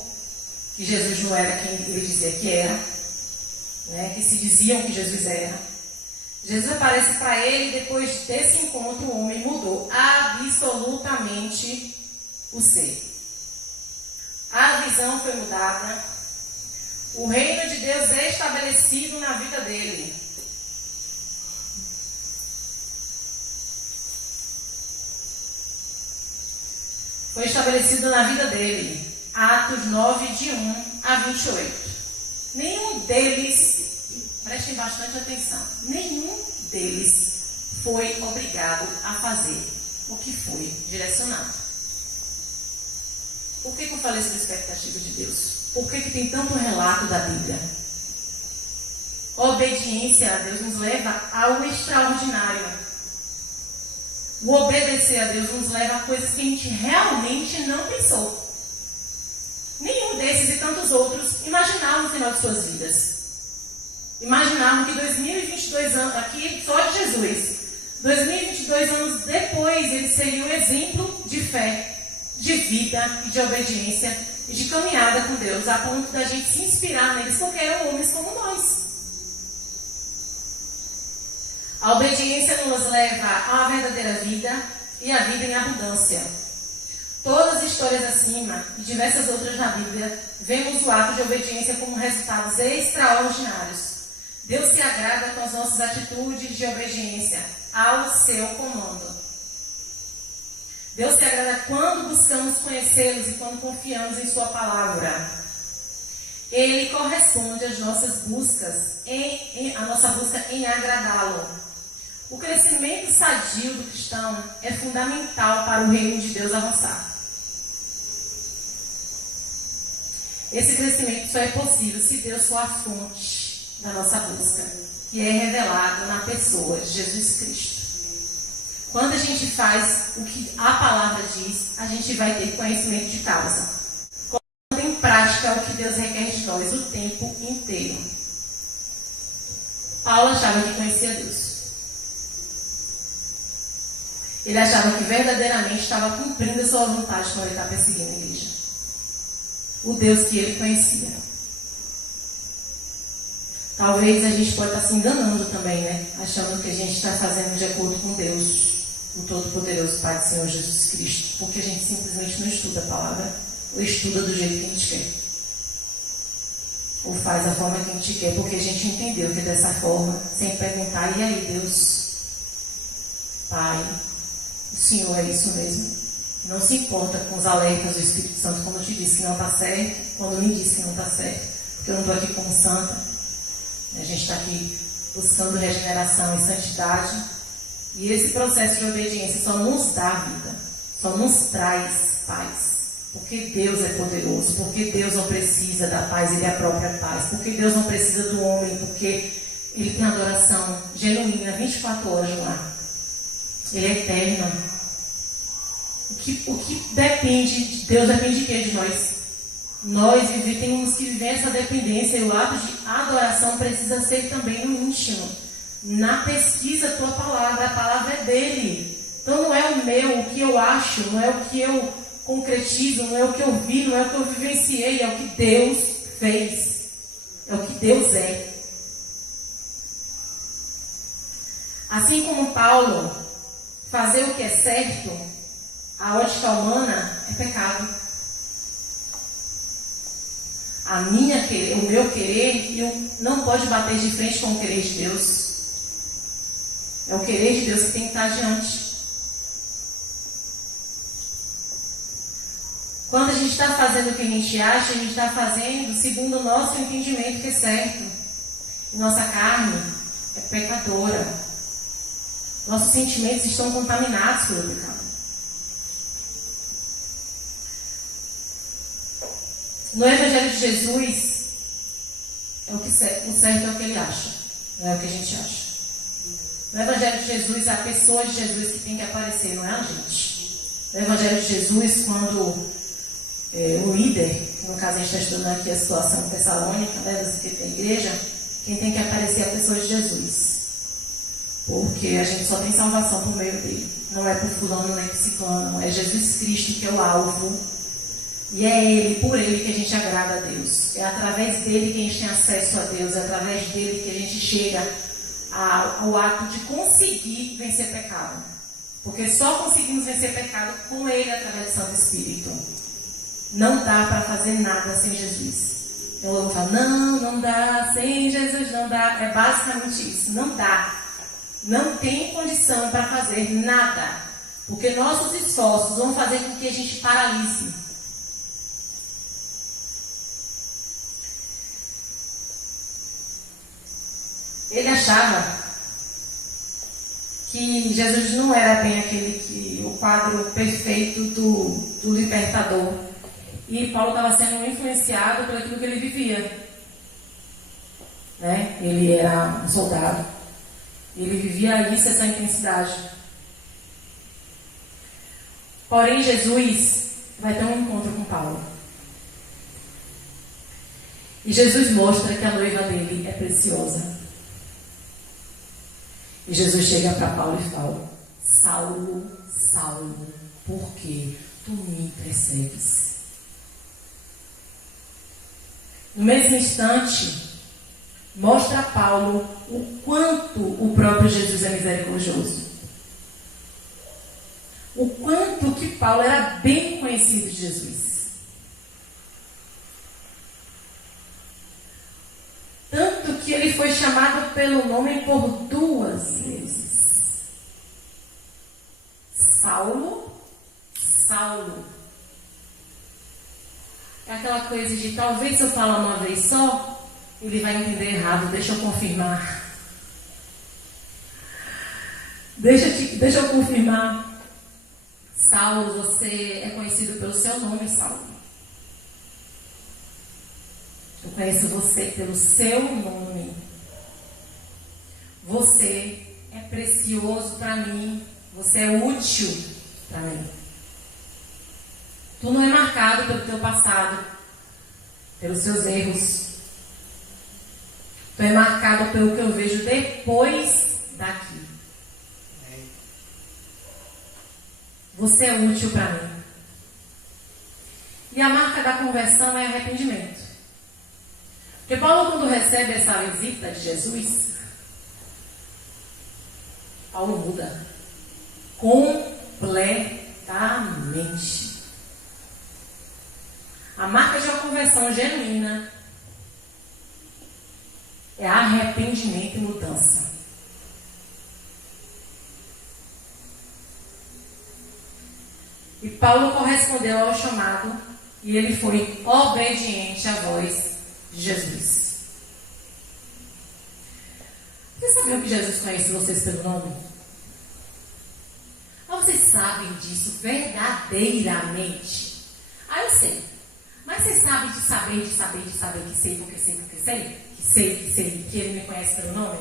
que Jesus não era quem ele dizia que era, né? Que se diziam que Jesus era. Jesus aparece para ele e depois desse encontro o homem mudou absolutamente o ser. A visão foi mudada. O reino de Deus é estabelecido na vida dele. foi estabelecido na vida dele. Atos 9, de 1 a 28. Nenhum deles, prestem bastante atenção, nenhum deles foi obrigado a fazer o que foi direcionado. Por que eu falei sobre a expectativa de Deus? Por que tem tanto relato da Bíblia? Obediência a Deus nos leva ao extraordinário. O obedecer a Deus nos leva a coisas que a gente realmente não pensou. Nenhum desses e tantos outros imaginavam o final de suas vidas. Imaginavam que 2022 anos, aqui só de Jesus, 2022 anos depois, ele seria um exemplo de fé, de vida e de obediência e de caminhada com Deus, a ponto da gente se inspirar neles, porque eram homens como nós. A obediência nos leva a uma verdadeira vida e a vida em abundância. Todas as histórias acima e diversas outras na Bíblia, vemos o ato de obediência como resultados extraordinários. Deus se agrada com as nossas atitudes de obediência ao seu comando. Deus se agrada quando buscamos conhecê-los e quando confiamos em sua palavra. Ele corresponde às nossas buscas, a nossa busca em agradá-lo. O crescimento sadio do cristão é fundamental para o reino de Deus avançar. Esse crescimento só é possível se Deus for a fonte da nossa busca, que é revelado na pessoa de Jesus Cristo. Quando a gente faz o que a palavra diz, a gente vai ter conhecimento de causa. Quando em prática o que Deus requer de nós o tempo inteiro. Paulo achava que conhecia Deus. Ele achava que verdadeiramente estava cumprindo a sua vontade quando ele estava perseguindo a igreja. O Deus que ele conhecia. Talvez a gente pode estar se enganando também, né? Achando que a gente está fazendo de acordo com Deus, o Todo-Poderoso Pai do Senhor Jesus Cristo, porque a gente simplesmente não estuda a palavra, ou estuda do jeito que a gente quer. Ou faz da forma que a gente quer, porque a gente entendeu que é dessa forma, sem perguntar, e aí Deus, Pai, o Senhor é isso mesmo? Não se importa com os alertas do Espírito Santo, quando eu te disse que não está certo, quando me disse que não está certo, porque eu não estou aqui como santa. A gente está aqui buscando regeneração e santidade. E esse processo de obediência só nos dá vida, só nos traz paz. Porque Deus é poderoso, porque Deus não precisa da paz, Ele é a própria paz. Porque Deus não precisa do homem, porque Ele tem adoração genuína, 24 horas no ar. Ele é eterno. O que depende de Deus, depende de quê? De nós. Nós temos que viver essa dependência, e o ato de adoração precisa ser também no íntimo, na pesquisa da tua palavra. A palavra é dele. Então não é o meu, o que eu acho, não é o que eu concretizo, não é o que eu vi, não é o que eu vivenciei, é o que Deus fez, é o que Deus é. Assim como Paulo, fazer o que é certo, a ótica humana é pecado. O meu querer não pode bater de frente com o querer de Deus. É o querer de Deus que tem que estar adiante. Quando a gente está fazendo o que a gente acha, a gente está fazendo segundo o nosso entendimento que é certo. E nossa carne é pecadora. Nossos sentimentos estão contaminados pelo pecado. No Evangelho de Jesus, o certo é o que ele acha, não é o que a gente acha. No Evangelho de Jesus, a pessoa de Jesus que tem que aparecer, não é a gente. No Evangelho de Jesus, quando o líder, no caso a gente está estudando aqui a situação de Tessalônica, né, da igreja, quem tem que aparecer é a pessoa de Jesus. Porque a gente só tem salvação por meio dele. Não é por fulano nem por ciclano, é Jesus Cristo que é o alvo. E é Ele, por Ele, que a gente agrada a Deus. É através dele que a gente tem acesso a Deus. É através dele que a gente chega ao ato de conseguir vencer pecado. Porque só conseguimos vencer pecado com Ele, através do Santo Espírito. Não dá para fazer nada sem Jesus. Então eu vou falar, não dá, sem Jesus não dá. É basicamente isso, não dá. Não tem condição para fazer nada Porque nossos esforços vão fazer com que a gente paralise. Ele achava que Jesus não era bem o quadro perfeito do libertador. E Paulo estava sendo influenciado por aquilo que ele vivia. Né? Ele era um soldado. Ele vivia isso, essa intensidade. Porém, Jesus vai ter um encontro com Paulo. E Jesus mostra que a noiva dele é preciosa. E Jesus chega para Paulo e fala: Saulo, Saulo, por que tu me persegues? No mesmo instante, mostra a Paulo o quanto o próprio Jesus é misericordioso. O quanto que Paulo era bem conhecido de Jesus. Tanto que ele foi chamado pelo nome por 2 vezes. Saulo, Saulo. É aquela coisa de talvez se eu falar uma vez só, ele vai entender errado, deixa eu confirmar. Deixa eu confirmar. Saulo, você é conhecido pelo seu nome, Saulo. Eu conheço você pelo seu nome. Você é precioso para mim. Você é útil para mim. Tu não é marcado pelo teu passado, pelos seus erros. Tu é marcado pelo que eu vejo depois daqui. Você é útil para mim. E a marca da conversão é arrependimento. Porque Paulo, quando recebe essa visita de Jesus, Paulo muda completamente. A marca de uma conversão genuína é arrependimento e mudança. E Paulo correspondeu ao chamado e ele foi obediente à voz de Jesus. Vocês sabiam que Jesus conhece vocês pelo nome? Mas vocês sabem disso verdadeiramente? Ah, eu sei. Mas vocês sabem de saber que sei, porque sei, que ele me conhece pelo nome?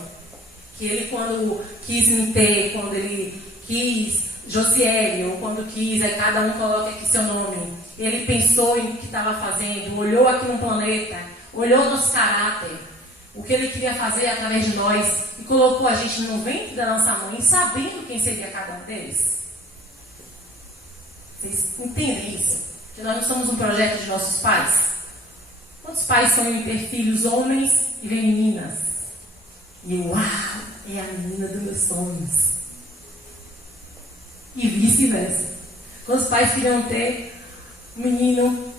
Que ele, quando quis me ter, quando ele quis Josiele, ou quando quis, aí cada um coloca aqui seu nome. Ele pensou em o que estava fazendo, olhou aqui no planeta, olhou nosso caráter, o que ele queria fazer através de nós, e colocou a gente no ventre da nossa mãe, sabendo quem seria cada um deles. Vocês entendem isso? Que nós não somos um projeto de nossos pais? Quantos pais sonham em ter filhos homens e vêm meninas? E uau, é a menina dos meus sonhos. E vice-versa. Quantos pais queriam ter um menino,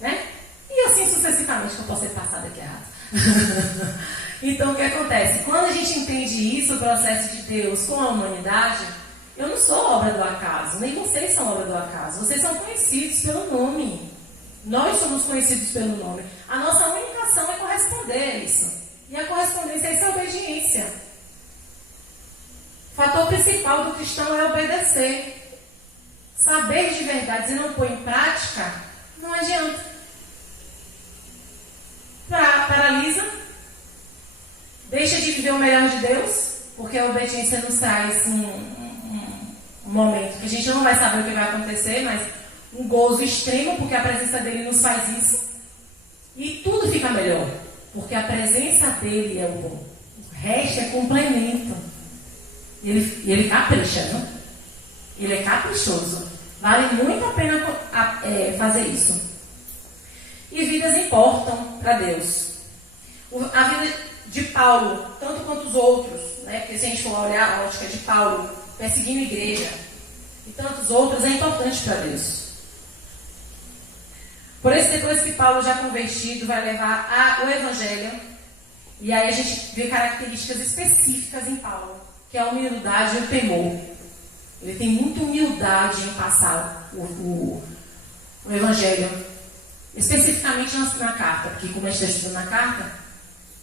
né? E assim sucessivamente, que eu posso ter passado aqui errado. Então, o que acontece? Quando a gente entende isso, o processo de Deus com a humanidade, eu não sou obra do acaso, nem vocês são obra do acaso. Vocês são conhecidos pelo nome. Nós somos conhecidos pelo nome. A nossa única ação é corresponder a isso. E a correspondência é essa obediência. O fator principal do cristão é obedecer. Saber de verdade e não pôr em prática, não adianta. Paralisa. Deixa de viver o melhor de Deus, porque a obediência nos traz um momento que a gente não vai saber o que vai acontecer, mas um gozo extremo, porque a presença dele nos faz isso. E tudo fica melhor, porque a presença dele é o bom. O resto é complemento. E ele capricha, não? Ele é caprichoso. Vale muito a pena fazer isso. E vidas importam para Deus. A vida de Paulo, tanto quanto os outros, né? Porque se a gente for olhar a ótica de Paulo, perseguindo a igreja, e tantos outros, é importante para Deus. Por isso, depois que Paulo, já convertido, vai levar o Evangelho, e aí a gente vê características específicas em Paulo, que é a humildade e o temor. Ele tem muita humildade em passar o Evangelho, especificamente na carta, porque como a gente está estudando na carta,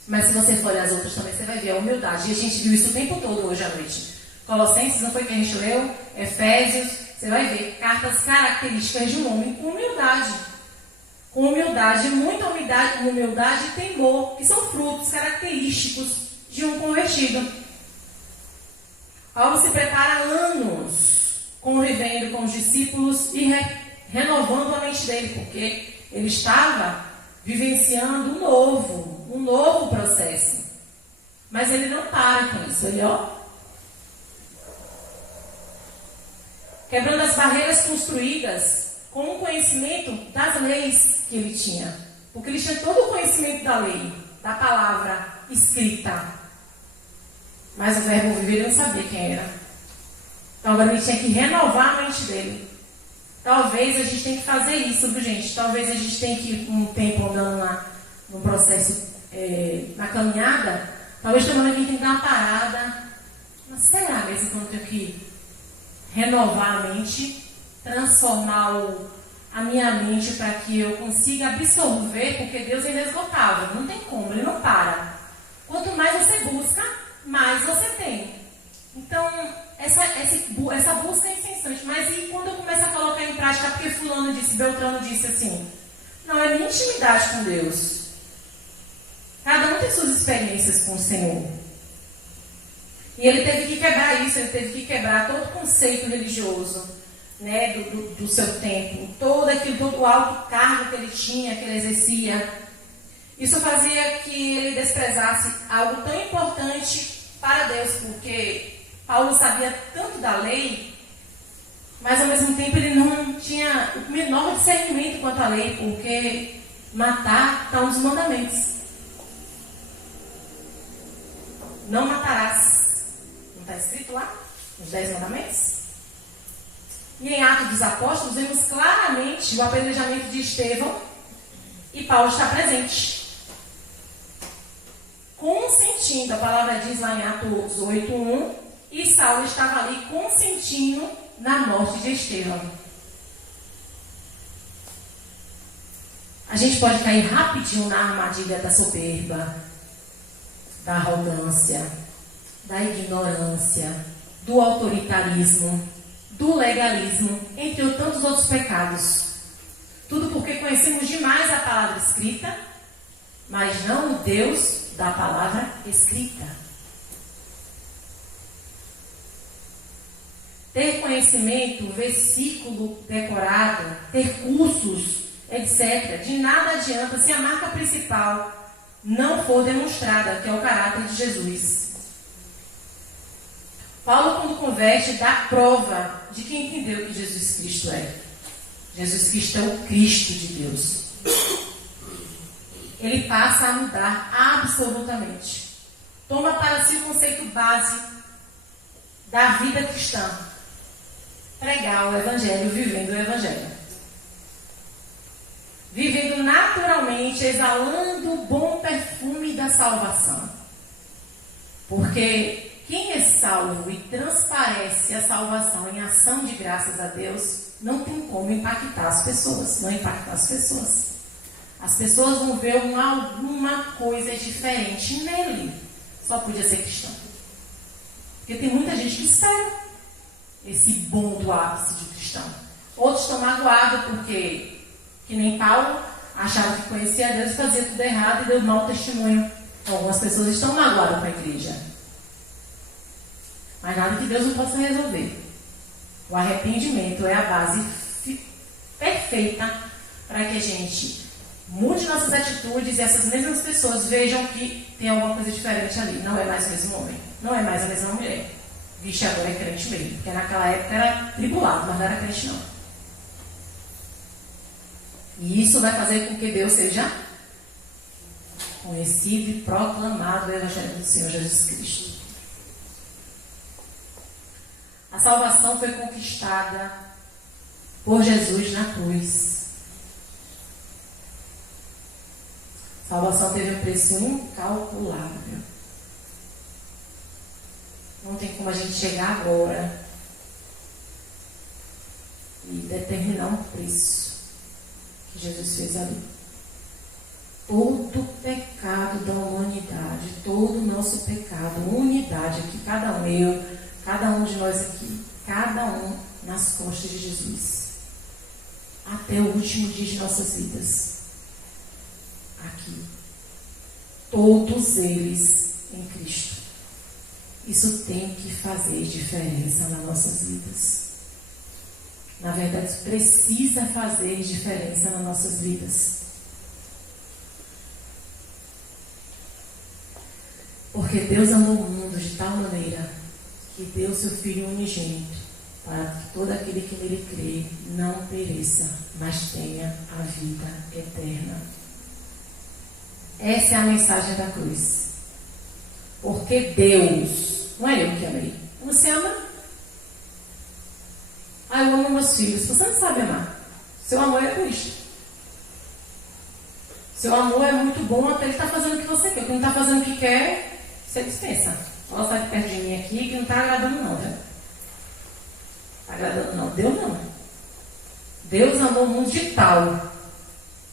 mas se você for olhar as outras também, você vai ver a humildade. E a gente viu isso o tempo todo hoje à noite. Colossenses, não foi que a gente leu? Efésios, você vai ver cartas características de um homem com humildade. Com humildade, muita humildade e temor, que são frutos característicos de um convertido. Paulo se prepara há anos convivendo com os discípulos e renovando a mente dele, porque ele estava vivenciando um novo processo. Mas ele não para com isso, ele quebrando as barreiras construídas com o conhecimento das leis que ele tinha. Porque ele tinha todo o conhecimento da lei, da palavra escrita. Mas o verbo viver ele não sabia quem era. Então agora ele tinha que renovar a mente dele. Talvez a gente tenha que fazer isso, viu, gente? Talvez a gente tenha que ir um tempo andando no processo, na caminhada. Talvez semana que a gente tenha que dar uma parada. Mas será mesmo que eu tenho que renovar a mente, transformar a minha mente para que eu consiga absorver, porque Deus é inesgotável, não tem como, Ele não para. Quanto mais você busca, mais você tem. Então, essa busca é incessante. Mas e quando eu começo a colocar em prática, porque fulano disse, Beltrano disse assim, não, é minha intimidade com Deus. Cada um tem suas experiências com o Senhor. E ele teve que quebrar isso, ele teve que quebrar todo o conceito religioso, né, do seu tempo, todo o alto cargo que ele tinha, que ele exercia. Isso fazia que ele desprezasse algo tão importante para Deus, porque Paulo sabia tanto da lei, mas ao mesmo tempo ele não tinha o menor discernimento quanto à lei, porque matar está um dos mandamentos. Não matarás. Não está escrito lá? Nos 10 mandamentos? E em Atos dos Apóstolos, vemos claramente o apedrejamento de Estevão e Paulo está presente. Consentindo, a palavra diz lá em Atos 8:1, e Saulo estava ali consentindo na morte de Estevão. A gente pode cair rapidinho na armadilha da soberba, da arrogância, da ignorância, do autoritarismo, do legalismo, entre tantos outros pecados. Tudo porque conhecemos demais a palavra escrita, mas não o Deus da palavra escrita. Ter conhecimento, versículo decorado, ter cursos, etc., de nada adianta se a marca principal não for demonstrada, que é o caráter de Jesus. Paulo, quando converte, dá prova de que entendeu que Jesus Cristo é. Jesus Cristo é o Cristo de Deus. Ele passa a mudar absolutamente. Toma para si o conceito base da vida cristã. Pregar o Evangelho, vivendo o Evangelho. Vivendo naturalmente, exalando o bom perfume da salvação. Porque quem é salvo e transparece a salvação em ação de graças a Deus, não tem como impactar as pessoas. Não impactar as pessoas. As pessoas vão ver alguma coisa diferente nele. Só podia ser cristão. Porque tem muita gente que espera esse bom do ápice de cristão. Outros estão magoados porque, que nem Paulo, achavam que conhecia Deus e fazia tudo errado e deu mau testemunho. Algumas pessoas estão magoadas com a igreja. Mas nada que Deus não possa resolver. O arrependimento é a base perfeita para que a gente mude nossas atitudes e essas mesmas pessoas vejam que tem alguma coisa diferente ali. Não é mais o mesmo homem. Não é mais a mesma mulher. Vixe, agora é crente mesmo. Porque naquela época era tribulado, mas não era crente não. E isso vai fazer com que Deus seja conhecido e proclamado o Evangelho do Senhor Jesus Cristo. A salvação foi conquistada por Jesus na cruz. A salvação teve um preço incalculável. Não tem como a gente chegar agora e determinar um preço que Jesus fez ali. Todo o pecado da humanidade, todo o nosso pecado, unidade aqui, cada um, eu, cada um de nós aqui, cada um nas costas de Jesus. Até o último dia de nossas vidas. Aqui. Todos eles em Cristo. Isso tem que fazer diferença nas nossas vidas. Na verdade, precisa fazer diferença nas nossas vidas. Porque Deus amou o mundo de tal maneira que deu seu Filho unigênito, para que todo aquele que nele crê não pereça, mas tenha a vida eterna. Essa é a mensagem da cruz. Porque Deus, não é eu que amei. Você ama? Ah, eu amo meus filhos. Você não sabe amar. Seu amor é egoísta. Seu amor é muito bom até ele estar fazendo o que você quer. Quando está fazendo o que quer, você dispensa. Ela sai de perto de mim aqui que não está agradando não, velho. Está agradando não. Deus não. Deus amou o mundo de tal.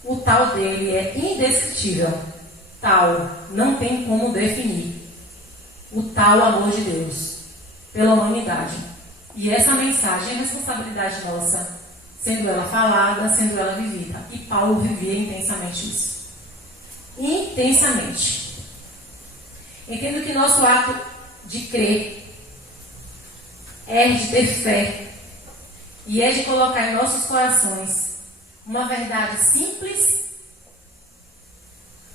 O tal dele é indescritível. Tal. Não tem como definir. O tal amor de Deus pela humanidade. E essa mensagem é responsabilidade nossa, sendo ela falada, sendo ela vivida. E Paulo vivia intensamente isso. Intensamente. Entendo que nosso ato de crer é de ter fé e é de colocar em nossos corações uma verdade simples,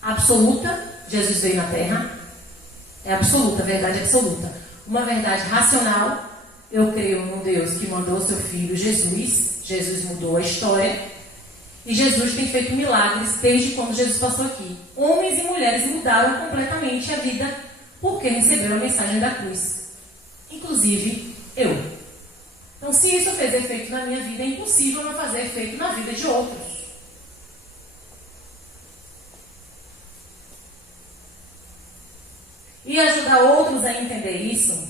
absoluta. Jesus veio na Terra. É absoluta, verdade absoluta. Uma verdade racional. Eu creio num Deus que mandou o seu Filho Jesus. Jesus mudou a história. E Jesus tem feito milagres desde quando Jesus passou aqui. Homens e mulheres mudaram completamente a vida porque receberam a mensagem da cruz. Inclusive, eu. Então, se isso fez efeito na minha vida, é impossível não fazer efeito na vida de outros. E ajudar outros a entender isso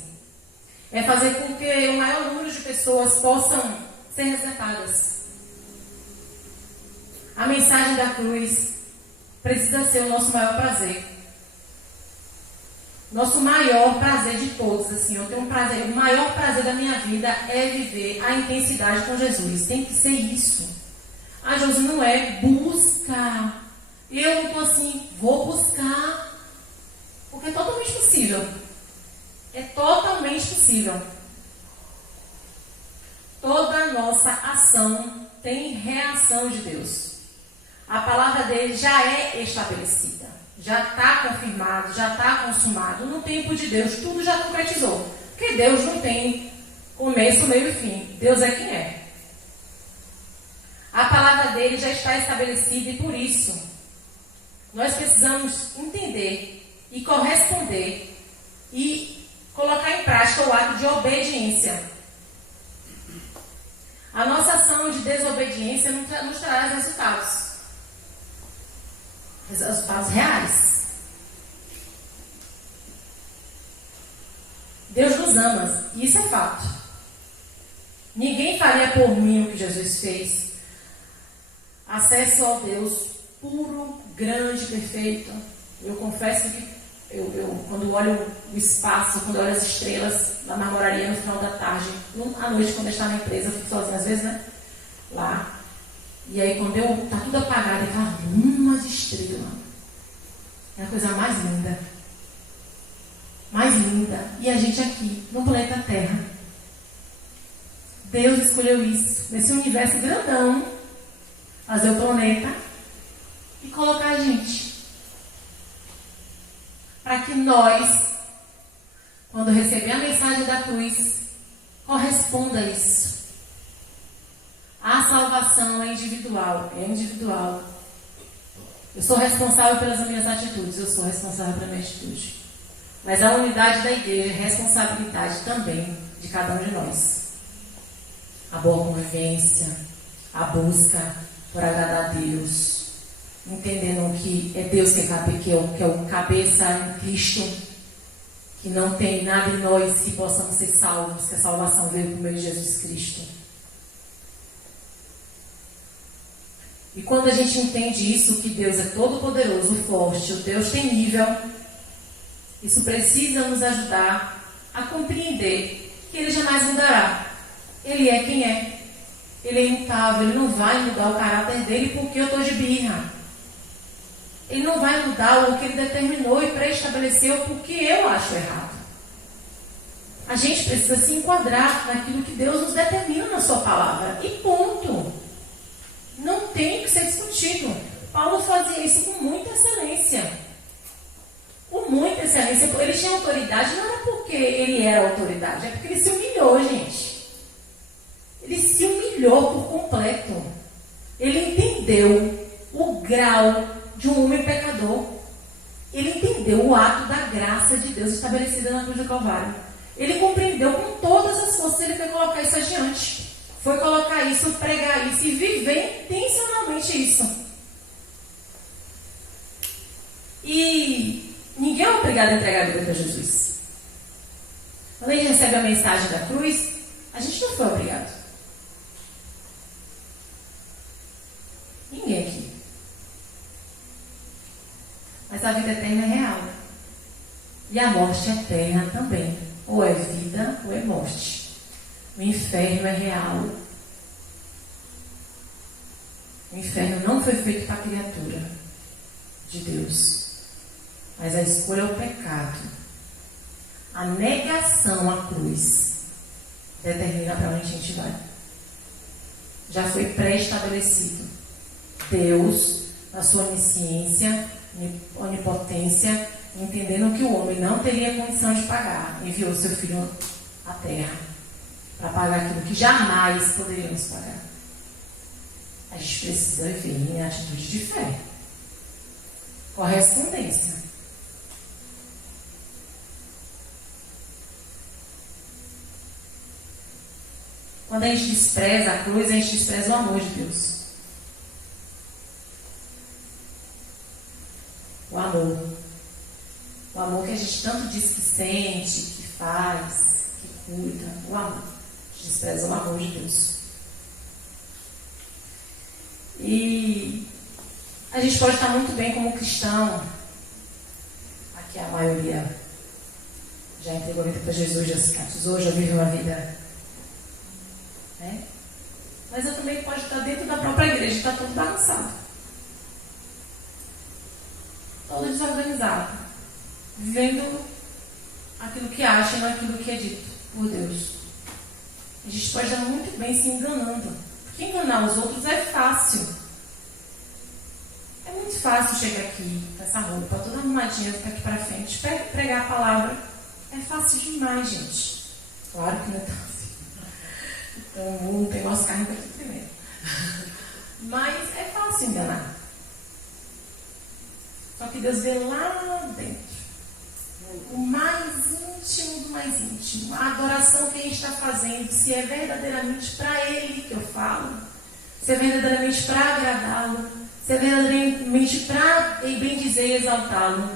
é fazer com que o maior número de pessoas possam ser resgatadas. A mensagem da cruz precisa ser o nosso maior prazer. Nosso maior prazer de todos, assim, eu tenho um prazer, o maior prazer da minha vida é viver a intensidade com Jesus. Tem que ser isso. Ah, Josi, não é busca. Eu não estou assim, vou buscar. Porque é totalmente possível. É totalmente possível. Toda nossa ação tem reação de Deus. A palavra dele já é estabelecida. Já está confirmado, já está consumado. No tempo de Deus, tudo já concretizou. Porque Deus não tem começo, meio e fim. Deus é quem é. A palavra dele já está estabelecida e por isso nós precisamos entender e corresponder e colocar em prática o ato de obediência. A nossa ação de desobediência nos trará resultados reais. Deus nos ama, e isso é fato. Ninguém faria por mim o que Jesus fez. Acesso ao Deus puro, grande, perfeito. Eu confesso que eu quando olho o espaço, quando olho as estrelas na marmoraria no final da tarde, à noite quando eu estou na empresa, eu fico sozinha às vezes, né? Lá. E aí quando tá tudo apagado, eu falo, umas estrelas. É a coisa mais linda. Mais linda. E a gente aqui, no planeta Terra. Deus escolheu isso, nesse universo grandão, fazer o planeta e colocar a gente. Para que nós, quando receber a mensagem da cruz, corresponda a isso. A salvação é individual. Eu sou responsável pelas minhas atitudes, eu sou responsável pela minha atitude. Mas a unidade da igreja é responsabilidade também de cada um de nós. A boa convivência, a busca por agradar a Deus, entendendo que é Deus que é o cabeça em Cristo, que não tem nada em nós que possamos ser salvos, que a salvação veio por meio de Jesus Cristo. E quando a gente entende isso, que Deus é todo-poderoso, forte, o Deus temível, isso precisa nos ajudar a compreender que Ele jamais mudará. Ele é quem é. Ele é imutável, Ele não vai mudar o caráter dele porque eu estou de birra. Ele não vai mudar o que Ele determinou e pré-estabeleceu porque eu acho errado. A gente precisa se enquadrar naquilo que Deus nos determina na sua palavra. E ponto. Não tem que ser discutido. Paulo fazia isso com muita excelência. Com muita excelência. Ele tinha autoridade, não era porque ele era autoridade, é porque ele se humilhou, gente. Ele se humilhou por completo. Ele entendeu o grau de um homem pecador. Ele entendeu o ato da graça de Deus estabelecida na cruz do Calvário. Ele compreendeu com todas as forças, ele foi colocar isso adiante. Foi colocar isso, pregar isso e viver intencionalmente isso. E ninguém é obrigado a entregar a vida para Jesus. Quando a gente recebe a mensagem da cruz, a gente não foi obrigado. Ninguém aqui. Mas a vida eterna é real. E a morte eterna também. Ou é vida ou é morte. O inferno é real. O inferno não foi feito para a criatura de Deus. Mas a escolha é o pecado. A negação à cruz determina para onde a gente vai. Já foi pré-estabelecido. Deus, na sua onisciência, onipotência, entendendo que o homem não teria condição de pagar, enviou seu filho à terra para pagar aquilo que jamais poderíamos pagar. A gente precisa viver em atitude de fé. Correspondência. Quando a gente despreza a cruz, a gente despreza o amor de Deus. O amor. O amor que a gente tanto diz que sente, que faz, que cuida. O amor. A gente despreza o amor de Deus. E a gente pode estar muito bem como cristão. Aqui a maioria já entregou a vida para Jesus, já se batizou, já vive uma vida. Né? Mas eu também posso estar dentro da própria igreja, está tudo bagunçado. Todo desorganizado. Vivendo aquilo que acha e não aquilo que é dito por Deus. A gente pode estar muito bem se enganando. Porque enganar os outros é fácil. É muito fácil chegar aqui com essa roupa, toda arrumadinha, ficar aqui para frente, pregar a palavra. É fácil demais, gente. Claro que não é tão assim. Então o mundo tem nosso carro aqui primeiro. Mas é fácil enganar. Só que Deus vê lá dentro. O mais íntimo do mais íntimo. A adoração que a gente está fazendo, se é verdadeiramente para Ele que eu falo, se é verdadeiramente para agradá-lo, se é verdadeiramente para bem dizer e exaltá-lo.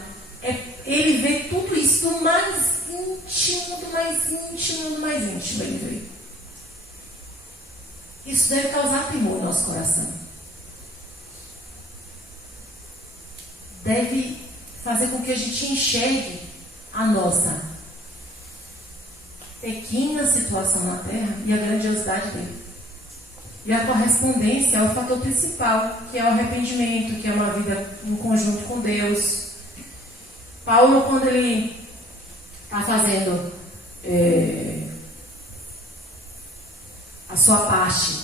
Ele vê tudo isso do mais íntimo, do mais íntimo, do mais íntimo. Ele vê. Isso deve causar temor no nosso coração. Deve fazer com que a gente enxergue a nossa pequena situação na Terra e a grandiosidade dele. E a correspondência é o fator principal, que é o arrependimento, que é uma vida em conjunto com Deus. Paulo, quando ele está fazendo a sua parte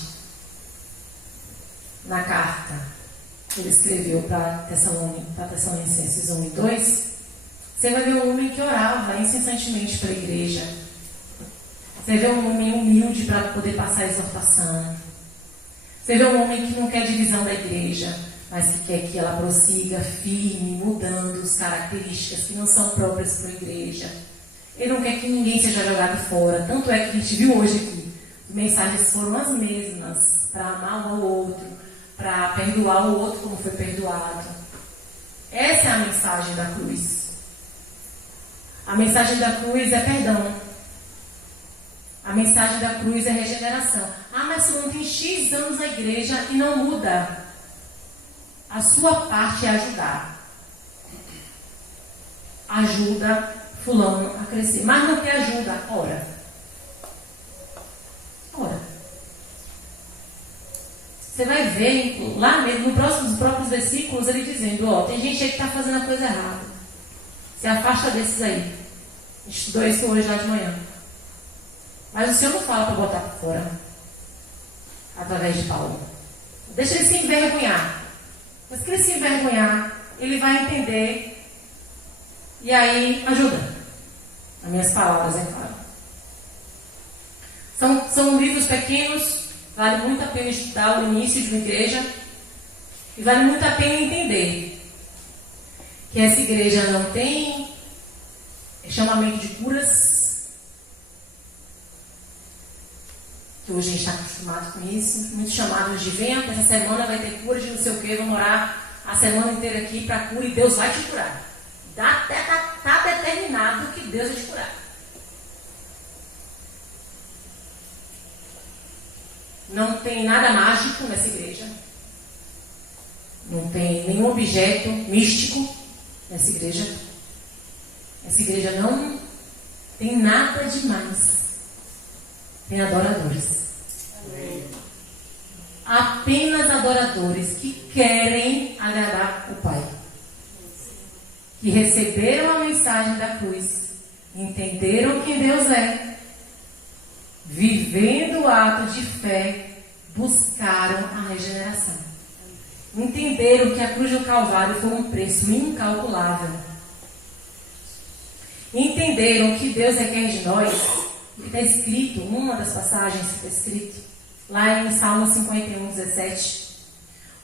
na carta que ele escreveu para Tessalonicenses 1 e 2, você vai ver um homem que orava incessantemente para a igreja. Você vê um homem humilde para poder passar a exortação. Você vê um homem que não quer divisão da igreja, mas que quer que ela prossiga firme, mudando as características que não são próprias para a igreja. Ele não quer que ninguém seja jogado fora. Tanto é que a gente viu hoje aqui, as mensagens foram as mesmas, para amar um ao outro, para perdoar o outro como foi perdoado. Essa é a mensagem da cruz. A mensagem da cruz é perdão. A mensagem da cruz é regeneração. Ah, mas você não tem X anos na igreja e não muda. A sua parte é ajudar. Ajuda fulano a crescer. Mas não quer ajuda, ora. Ora. Você vai ver lá mesmo, nos próprios versículos, ele dizendo, ó, tem gente aí que está fazendo a coisa errada. Se afasta desses aí. A gente estudou isso hoje lá de manhã. Mas o Senhor não fala para botar para fora. Através de Paulo. Deixa ele se envergonhar. Mas que ele se envergonhar, ele vai entender. E aí, ajuda. As minhas palavras, é claro. São livros pequenos. Vale muito a pena estudar o início de uma igreja. E vale muito a pena entender que essa igreja não tem chamamento de curas. Que hoje a gente está acostumado com isso. Muitos chamados de vento. Essa semana vai ter cura de não sei o que. Vamos orar a semana inteira aqui para cura e Deus vai te curar. Está determinado que Deus vai te curar. Não tem nada mágico nessa igreja. Não tem nenhum objeto místico nessa igreja. Essa igreja não tem nada demais. Tem adoradores. Amém. Apenas adoradores que querem agradar o Pai. Que receberam a mensagem da cruz. Entenderam quem Deus é. Vivendo o ato de fé, buscaram a regeneração. Entenderam que a cruz do Calvário foi um preço incalculável. Entenderam que Deus requer de nós, que está escrito, uma das passagens que está escrito, lá em Salmo 51, 17.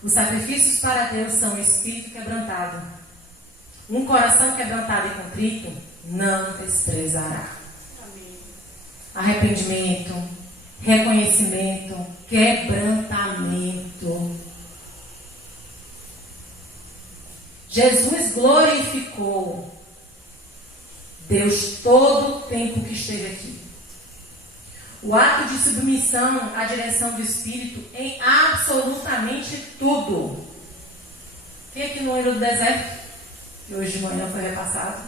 Os sacrifícios para Deus são o espírito quebrantado. Um coração quebrantado e contrito não desprezará. Arrependimento, reconhecimento, quebrantamento. Jesus glorificou Deus todo o tempo que esteve aqui. O ato de submissão à direção do Espírito em absolutamente tudo. Quem aqui não lembra do deserto? Que hoje de manhã foi repassado.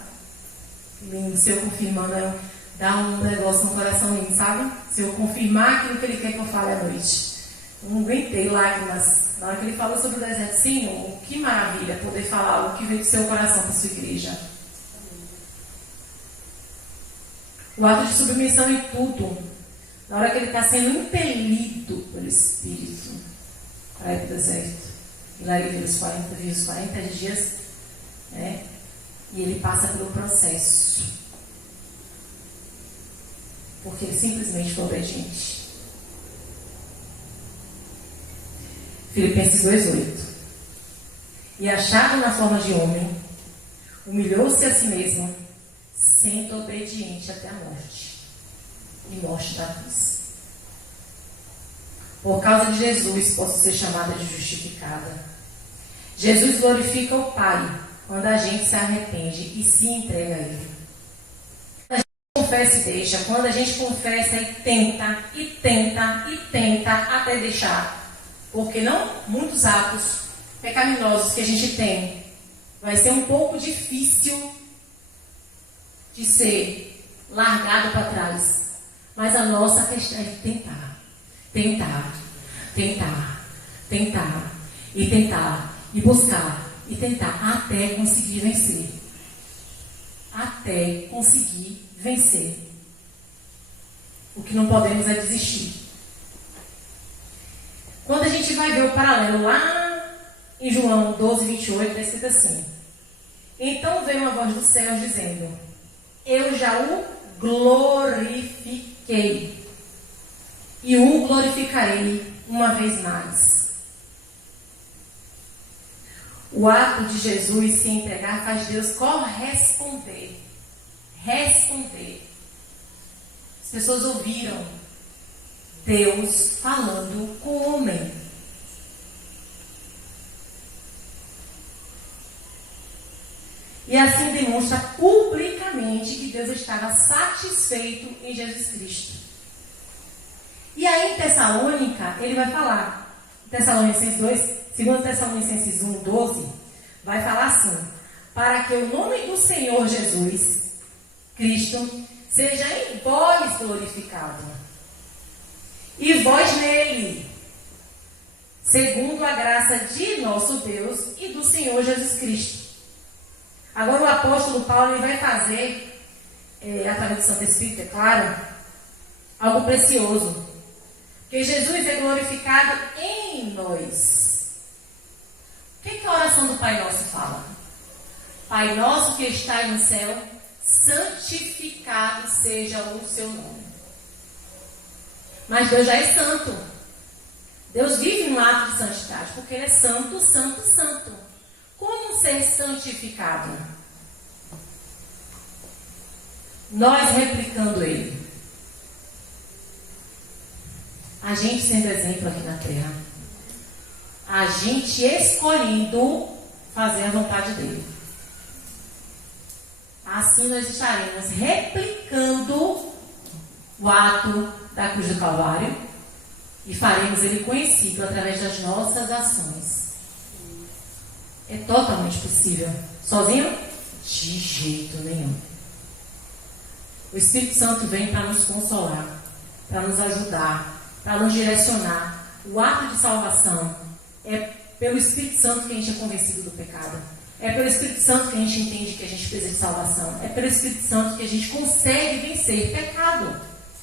Lindo, se eu confirmando, dá um negócio no coração lindo, sabe? Se eu confirmar aquilo que ele quer que eu fale à noite. Eu não aguentei lágrimas. Na hora que ele falou sobre o deserto, Senhor, que maravilha poder falar o que veio do seu coração para a sua igreja. O ato de submissão em tudo. Na hora que ele está sendo impelido pelo Espírito para ir para o deserto. E lá ele vive os 40 dias, né? E ele passa pelo processo. Porque ele simplesmente foi obediente. Filipenses 2,8. E achado na forma de homem, humilhou-se a si mesmo, sendo obediente até a morte. E morte da cruz. Por causa de Jesus, posso ser chamada de justificada. Jesus glorifica o Pai quando a gente se arrepende e se entrega a Ele. Quando a gente confessa e deixa, quando a gente confessa e tenta, e tenta, e tenta até deixar. Porque não muitos atos pecaminosos que a gente tem vai ser um pouco difícil de ser largado para trás. Mas a nossa questão é tentar, tentar, tentar, tentar, e tentar, e buscar, e tentar, até conseguir vencer. Até conseguir vencer. O que não podemos é desistir. Quando a gente vai ver o paralelo lá em João 12, 28, está escrito assim. Então veio uma voz do céu dizendo, eu já o glorifiquei e o glorificarei uma vez mais. O ato de Jesus se entregar faz Deus corresponder. Responder. As pessoas ouviram Deus falando com o homem. E assim demonstra publicamente que Deus estava satisfeito em Jesus Cristo. E aí em Tessalônica, ele vai falar, Tessalonicenses 2, 2 Tessalonicenses 1, 12, vai falar assim: para que o nome do Senhor Jesus Cristo seja em vós glorificado, e vós nele, segundo a graça de nosso Deus e do Senhor Jesus Cristo. Agora o apóstolo Paulo ele vai fazer, através do Santo Espírito, é claro, algo precioso. Porque Jesus é glorificado em nós. O que a oração do Pai Nosso fala? Pai nosso que está no céu, santificado seja o seu nome. Mas Deus já é santo. Deus vive no ato de santidade, porque Ele é santo, santo, santo. Como ser santificado? Nós replicando Ele. A gente sendo exemplo aqui na terra. A gente escolhendo fazer a vontade dEle. Assim nós estaremos replicando o ato da cruz do Calvário e faremos Ele conhecido através das nossas ações. É totalmente possível. Sozinho? De jeito nenhum. O Espírito Santo vem para nos consolar, para nos ajudar, para nos direcionar. O ato de salvação é pelo Espírito Santo que a gente é convencido do pecado. É pelo Espírito Santo que a gente entende que a gente precisa de salvação. É pelo Espírito Santo que a gente consegue vencer pecado.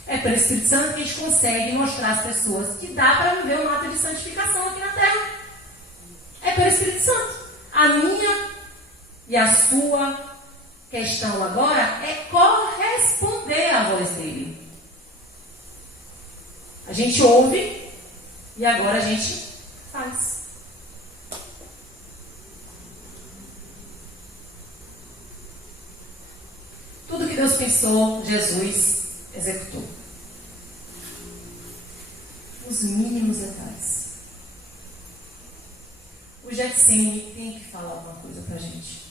É pelo Espírito Santo que a gente consegue mostrar às pessoas que dá para viver um ato de santificação aqui na terra. É pelo Espírito Santo. A minha e a sua questão agora é corresponder à voz dele. A gente ouve e agora a gente faz. Tudo que Deus pensou, Jesus executou. Os mínimos detalhes. O Getsemane tem que falar alguma coisa pra gente.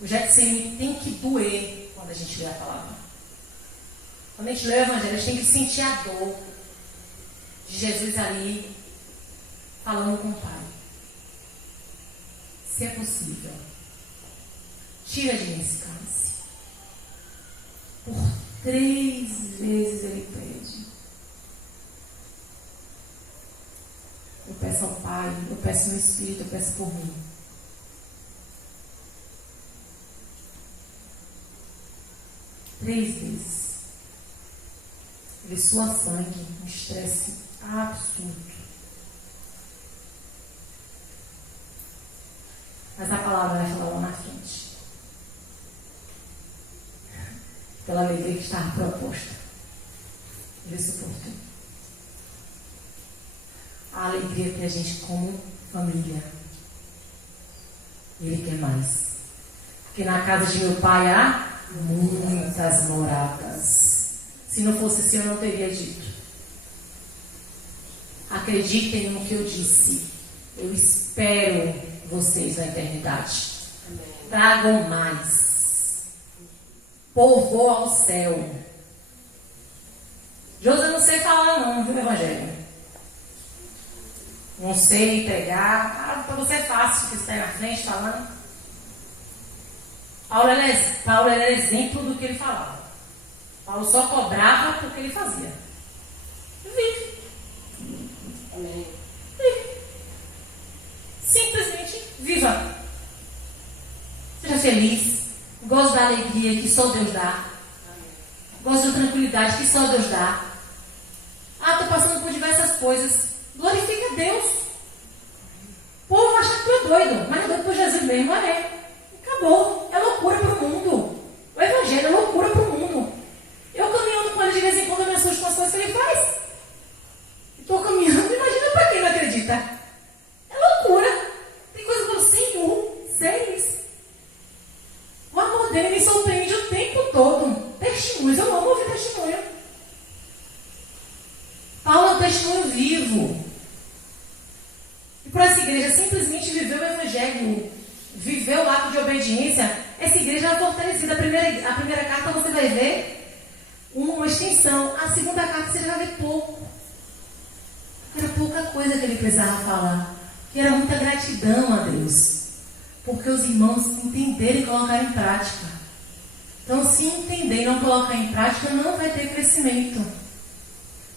O Getsemane tem que doer quando a gente lê a palavra. Quando a gente lê o Evangelho, a gente tem que sentir a dor de Jesus ali falando com o Pai. Se é possível, tira de mim esse cálice. Por 3 vezes ele pede. Eu peço ao Pai, eu peço no Espírito, eu peço por mim. Três vezes. Ele sua sangue, um estresse absurdo. Mas a palavra vai falar lá na frente. Pela alegria que estava proposta. Ele suportou. A alegria que a gente como família. Ele quer mais. Porque na casa de meu pai há muitas moradas. Se não fosse assim, eu não teria dito. Acreditem no que eu disse. Eu espero vocês na eternidade. Amém. Tragam mais. Povoa o céu. José, não sei falar não, viu, Evangelho? Não sei pregar. Para você é fácil, porque você está aí na frente falando. Paulo era exemplo do que ele falava. Paulo só cobrava porque ele fazia. Vive. Amém. Vive. Simplesmente viva. Seja feliz. Goze da alegria que só Deus dá. Goze da tranquilidade que só Deus dá. Estou passando por diversas coisas. Glorifica a Deus. O povo acha que tu é doido, mas é doido por Jesus mesmo, Acabou. É loucura para o mundo. O Evangelho é loucura para o mundo. Eu caminhando com ele de vez em quando, eu me assusto com as coisas que ele faz. Estou caminhando, imagina para quem não acredita. É loucura. Tem coisa que eu falo, Senhor, sério isso. O amor dele me surpreende o tempo todo. Testemunhos, eu amo ouvir testemunho. Paulo é um testemunho vivo. E por essa igreja simplesmente viveu o Evangelho, viveu o ato de obediência, essa igreja é fortalecida. A primeira carta você vai ver uma extensão. A segunda carta você já vai ver pouco. Era pouca coisa que ele precisava falar. Que era muita gratidão a Deus. Porque os irmãos entenderem e colocar em prática. Então, se entender e não colocar em prática, não vai ter crescimento.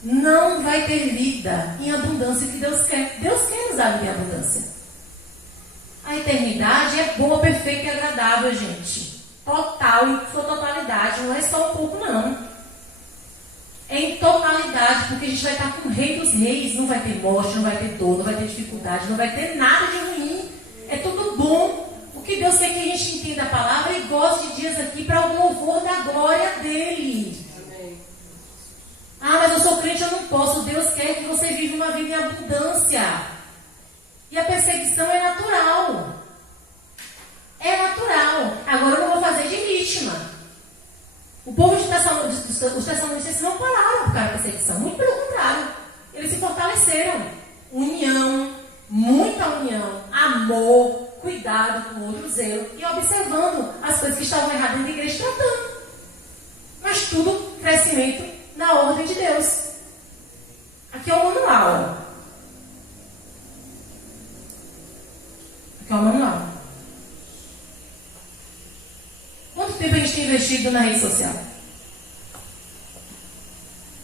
Não vai ter vida em abundância que Deus quer. Deus quer nos dar vida em abundância. A eternidade é boa, perfeita e agradável, gente. Total, em sua totalidade. Não é só um pouco, não. É em totalidade, porque a gente vai estar com o Rei dos Reis. Não vai ter morte, não vai ter dor, não vai ter dificuldade, não vai ter nada de ruim. É tudo bom. O que Deus quer que a gente entenda a palavra e goste de dias aqui para o louvor da glória dele. Ah, mas eu sou crente, eu não posso. Deus quer que você viva uma vida em abundância. E a perseguição é natural. É natural. Agora eu não vou fazer de vítima. O povo de os Tessalonicenses não pararam por causa da perseguição. Muito pelo contrário. Eles se fortaleceram. União, muita união, amor, cuidado com o outro, zelo. E observando as coisas que estavam erradas dentro da igreja, tratando. Mas tudo crescimento na ordem de Deus. Aqui é o manual. Aqui é o manual. Quanto tempo a gente tem investido na rede social?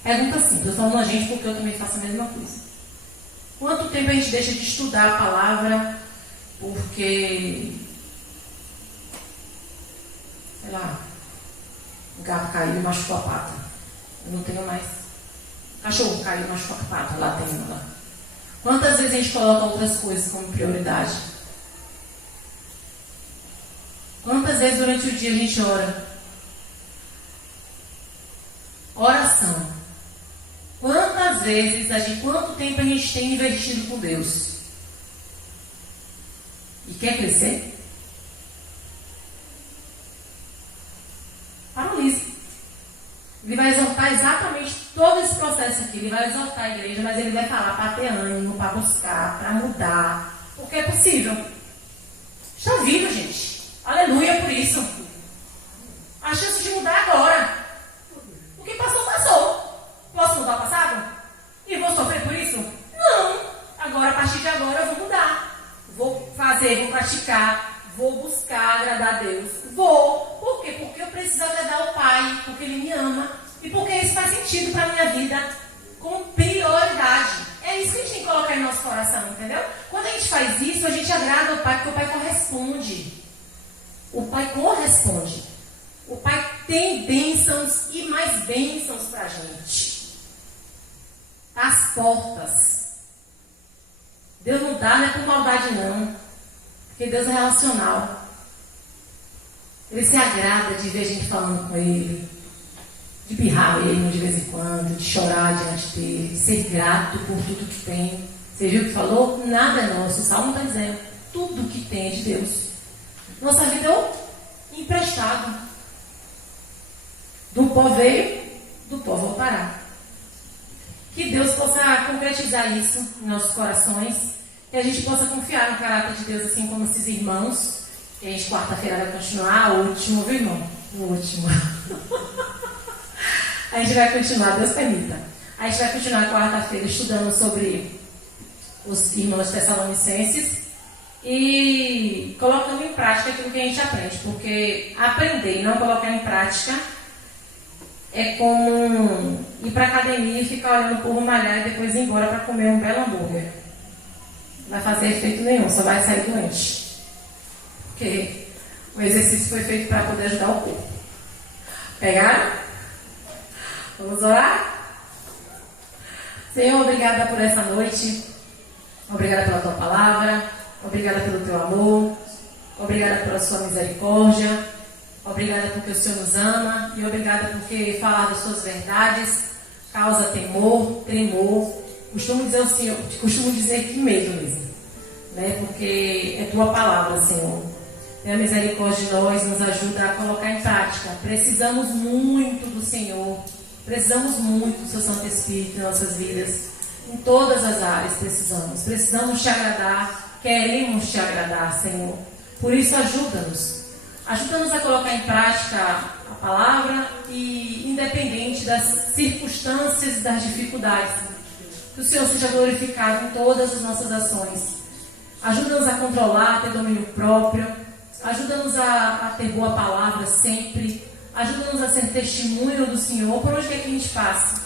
Pergunta simples. Eu estou falando a gente porque eu também faço a mesma coisa. Quanto tempo a gente deixa de estudar a palavra porque, sei lá, o gato caiu e machucou a pata? Eu não tenho mais. Cachorro caiu e machucou a pata. Lá tem uma lá. Quantas vezes a gente coloca outras coisas como prioridade? Quantas vezes durante o dia a gente ora? Oração. Quantas vezes, quanto tempo a gente tem investido com Deus? E quer crescer? Paralisa. Ele vai exortar exatamente todo esse processo aqui. Ele vai exortar a igreja, mas ele vai falar para ter ânimo, para buscar, para mudar. Porque é possível. Está vivo, gente. Aleluia por isso. A chance de mudar agora. O que passou, passou. Posso mudar o passado? E vou sofrer por isso? Não. Agora, a partir de agora, eu vou mudar. Vou fazer, vou praticar, vou buscar agradar a Deus. Vou. Por quê? Porque eu preciso agradar o Pai, porque Ele me ama. E porque isso faz sentido para a minha vida com prioridade. É isso que a gente tem que colocar em nosso coração, entendeu? Quando a gente faz isso, a gente agrada o Pai, porque o Pai corresponde. O Pai corresponde. O Pai tem bênçãos e mais bênçãos para a gente. As portas. Deus não dá, não é por maldade não. Porque Deus é relacional. Ele se agrada de ver a gente falando com Ele. De birrar Ele de vez em quando. De chorar diante dEle. De ser grato por tudo que tem. Você viu o que falou? Nada é nosso. O Salmo está dizendo. Tudo que tem é de Deus. Nossa vida é emprestado. Do pó veio, do pó voltará. Que Deus possa concretizar isso em nossos corações. Que a gente possa confiar no caráter de Deus, assim como esses irmãos. Que a gente quarta-feira vai continuar. O último, viu, irmão? O último. A gente vai continuar, Deus permita. A gente vai continuar quarta-feira estudando sobre os irmãos tessalonicenses. E colocando em prática aquilo que a gente aprende. Porque aprender e não colocar em prática é como ir para a academia e ficar olhando o povo malhar e depois ir embora para comer um belo hambúrguer. Não vai fazer efeito nenhum, só vai sair doente. Porque o exercício foi feito para poder ajudar o corpo. Pegaram? Vamos orar? Senhor, obrigada por essa noite. Obrigada pela tua palavra. Obrigada pelo teu amor, obrigada pela sua misericórdia, obrigada porque o Senhor nos ama e obrigada porque falar das suas verdades causa temor, tremor. Costumo dizer que medo mesmo, né? Porque é tua palavra, Senhor. Tenha misericórdia de nós, nos ajuda a colocar em prática. Precisamos muito do Senhor, precisamos muito do seu Santo Espírito em nossas vidas, em todas as áreas precisamos te agradar. Queremos te agradar, Senhor. Por isso, ajuda-nos. Ajuda-nos a colocar em prática a palavra e independente das circunstâncias e das dificuldades. Que o Senhor seja glorificado em todas as nossas ações. Ajuda-nos a controlar, a ter domínio próprio. Ajuda-nos a ter boa palavra sempre. Ajuda-nos a ser testemunho do Senhor por onde quer que a gente passe.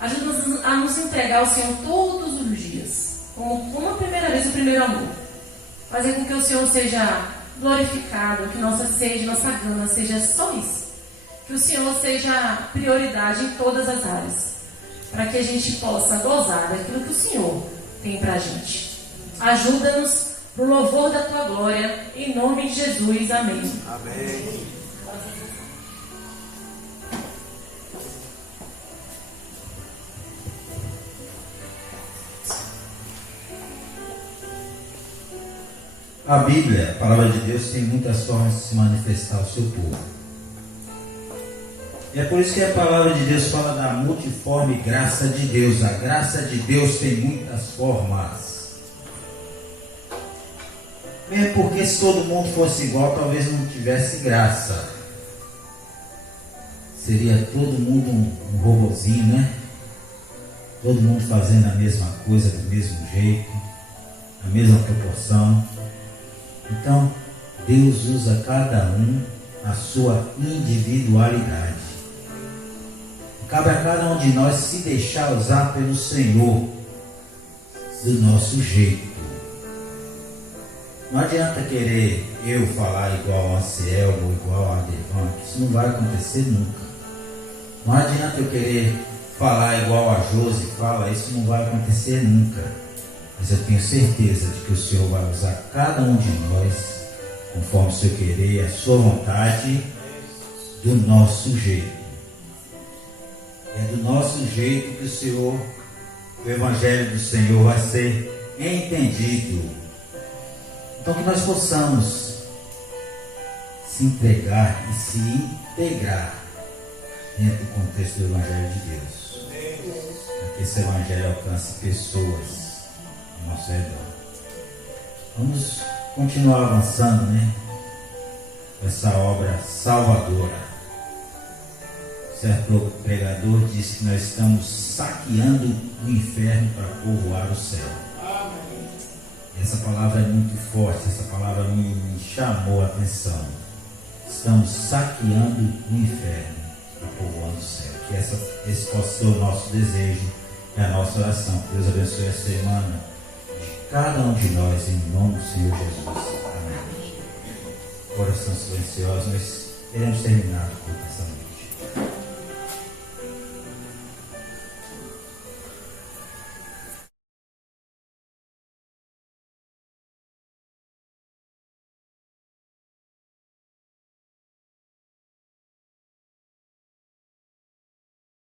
Ajuda-nos a nos entregar ao Senhor todos os dias. Como a primeira vez, o primeiro amor. Fazer com que o Senhor seja glorificado, que nossa gana seja só isso. Que o Senhor seja prioridade em todas as áreas. Para que a gente possa gozar daquilo que o Senhor tem para a gente. Ajuda-nos para o louvor da Tua glória, em nome de Jesus. Amém. Amém. A Bíblia, a palavra de Deus, tem muitas formas de se manifestar ao seu povo. E é por isso que a palavra de Deus fala da multiforme graça de Deus. A graça de Deus tem muitas formas. Mesmo porque se todo mundo fosse igual, talvez não tivesse graça. Seria todo mundo um robozinho, né? Todo mundo fazendo a mesma coisa do mesmo jeito, a mesma proporção. Então, Deus usa cada um a sua individualidade. Cabe a cada um de nós se deixar usar pelo Senhor do nosso jeito. Não adianta querer eu falar igual a Anselmo ou igual a Adevan, que isso não vai acontecer nunca. Não adianta eu querer falar igual a Josi fala, isso não vai acontecer nunca. Mas eu tenho certeza de que o Senhor vai usar cada um de nós, conforme o seu querer e a sua vontade, do nosso jeito. É do nosso jeito que o Senhor, o Evangelho do Senhor vai ser entendido. Então que nós possamos se entregar e se integrar dentro do contexto do Evangelho de Deus. Para que esse Evangelho alcance pessoas ao nosso redor. Vamos continuar avançando, né? Com essa obra salvadora. Certo pregador disse que nós estamos saqueando o inferno para povoar o céu. Amém. Essa palavra é muito forte, essa palavra me chamou a atenção. Estamos saqueando o inferno para povoar o céu. Que esse possa ser o nosso desejo e a nossa oração. Que Deus abençoe a semana de cada um de nós, em nome do Senhor Jesus. Amém. Oração silenciosa, nós queremos terminar com essa manhã.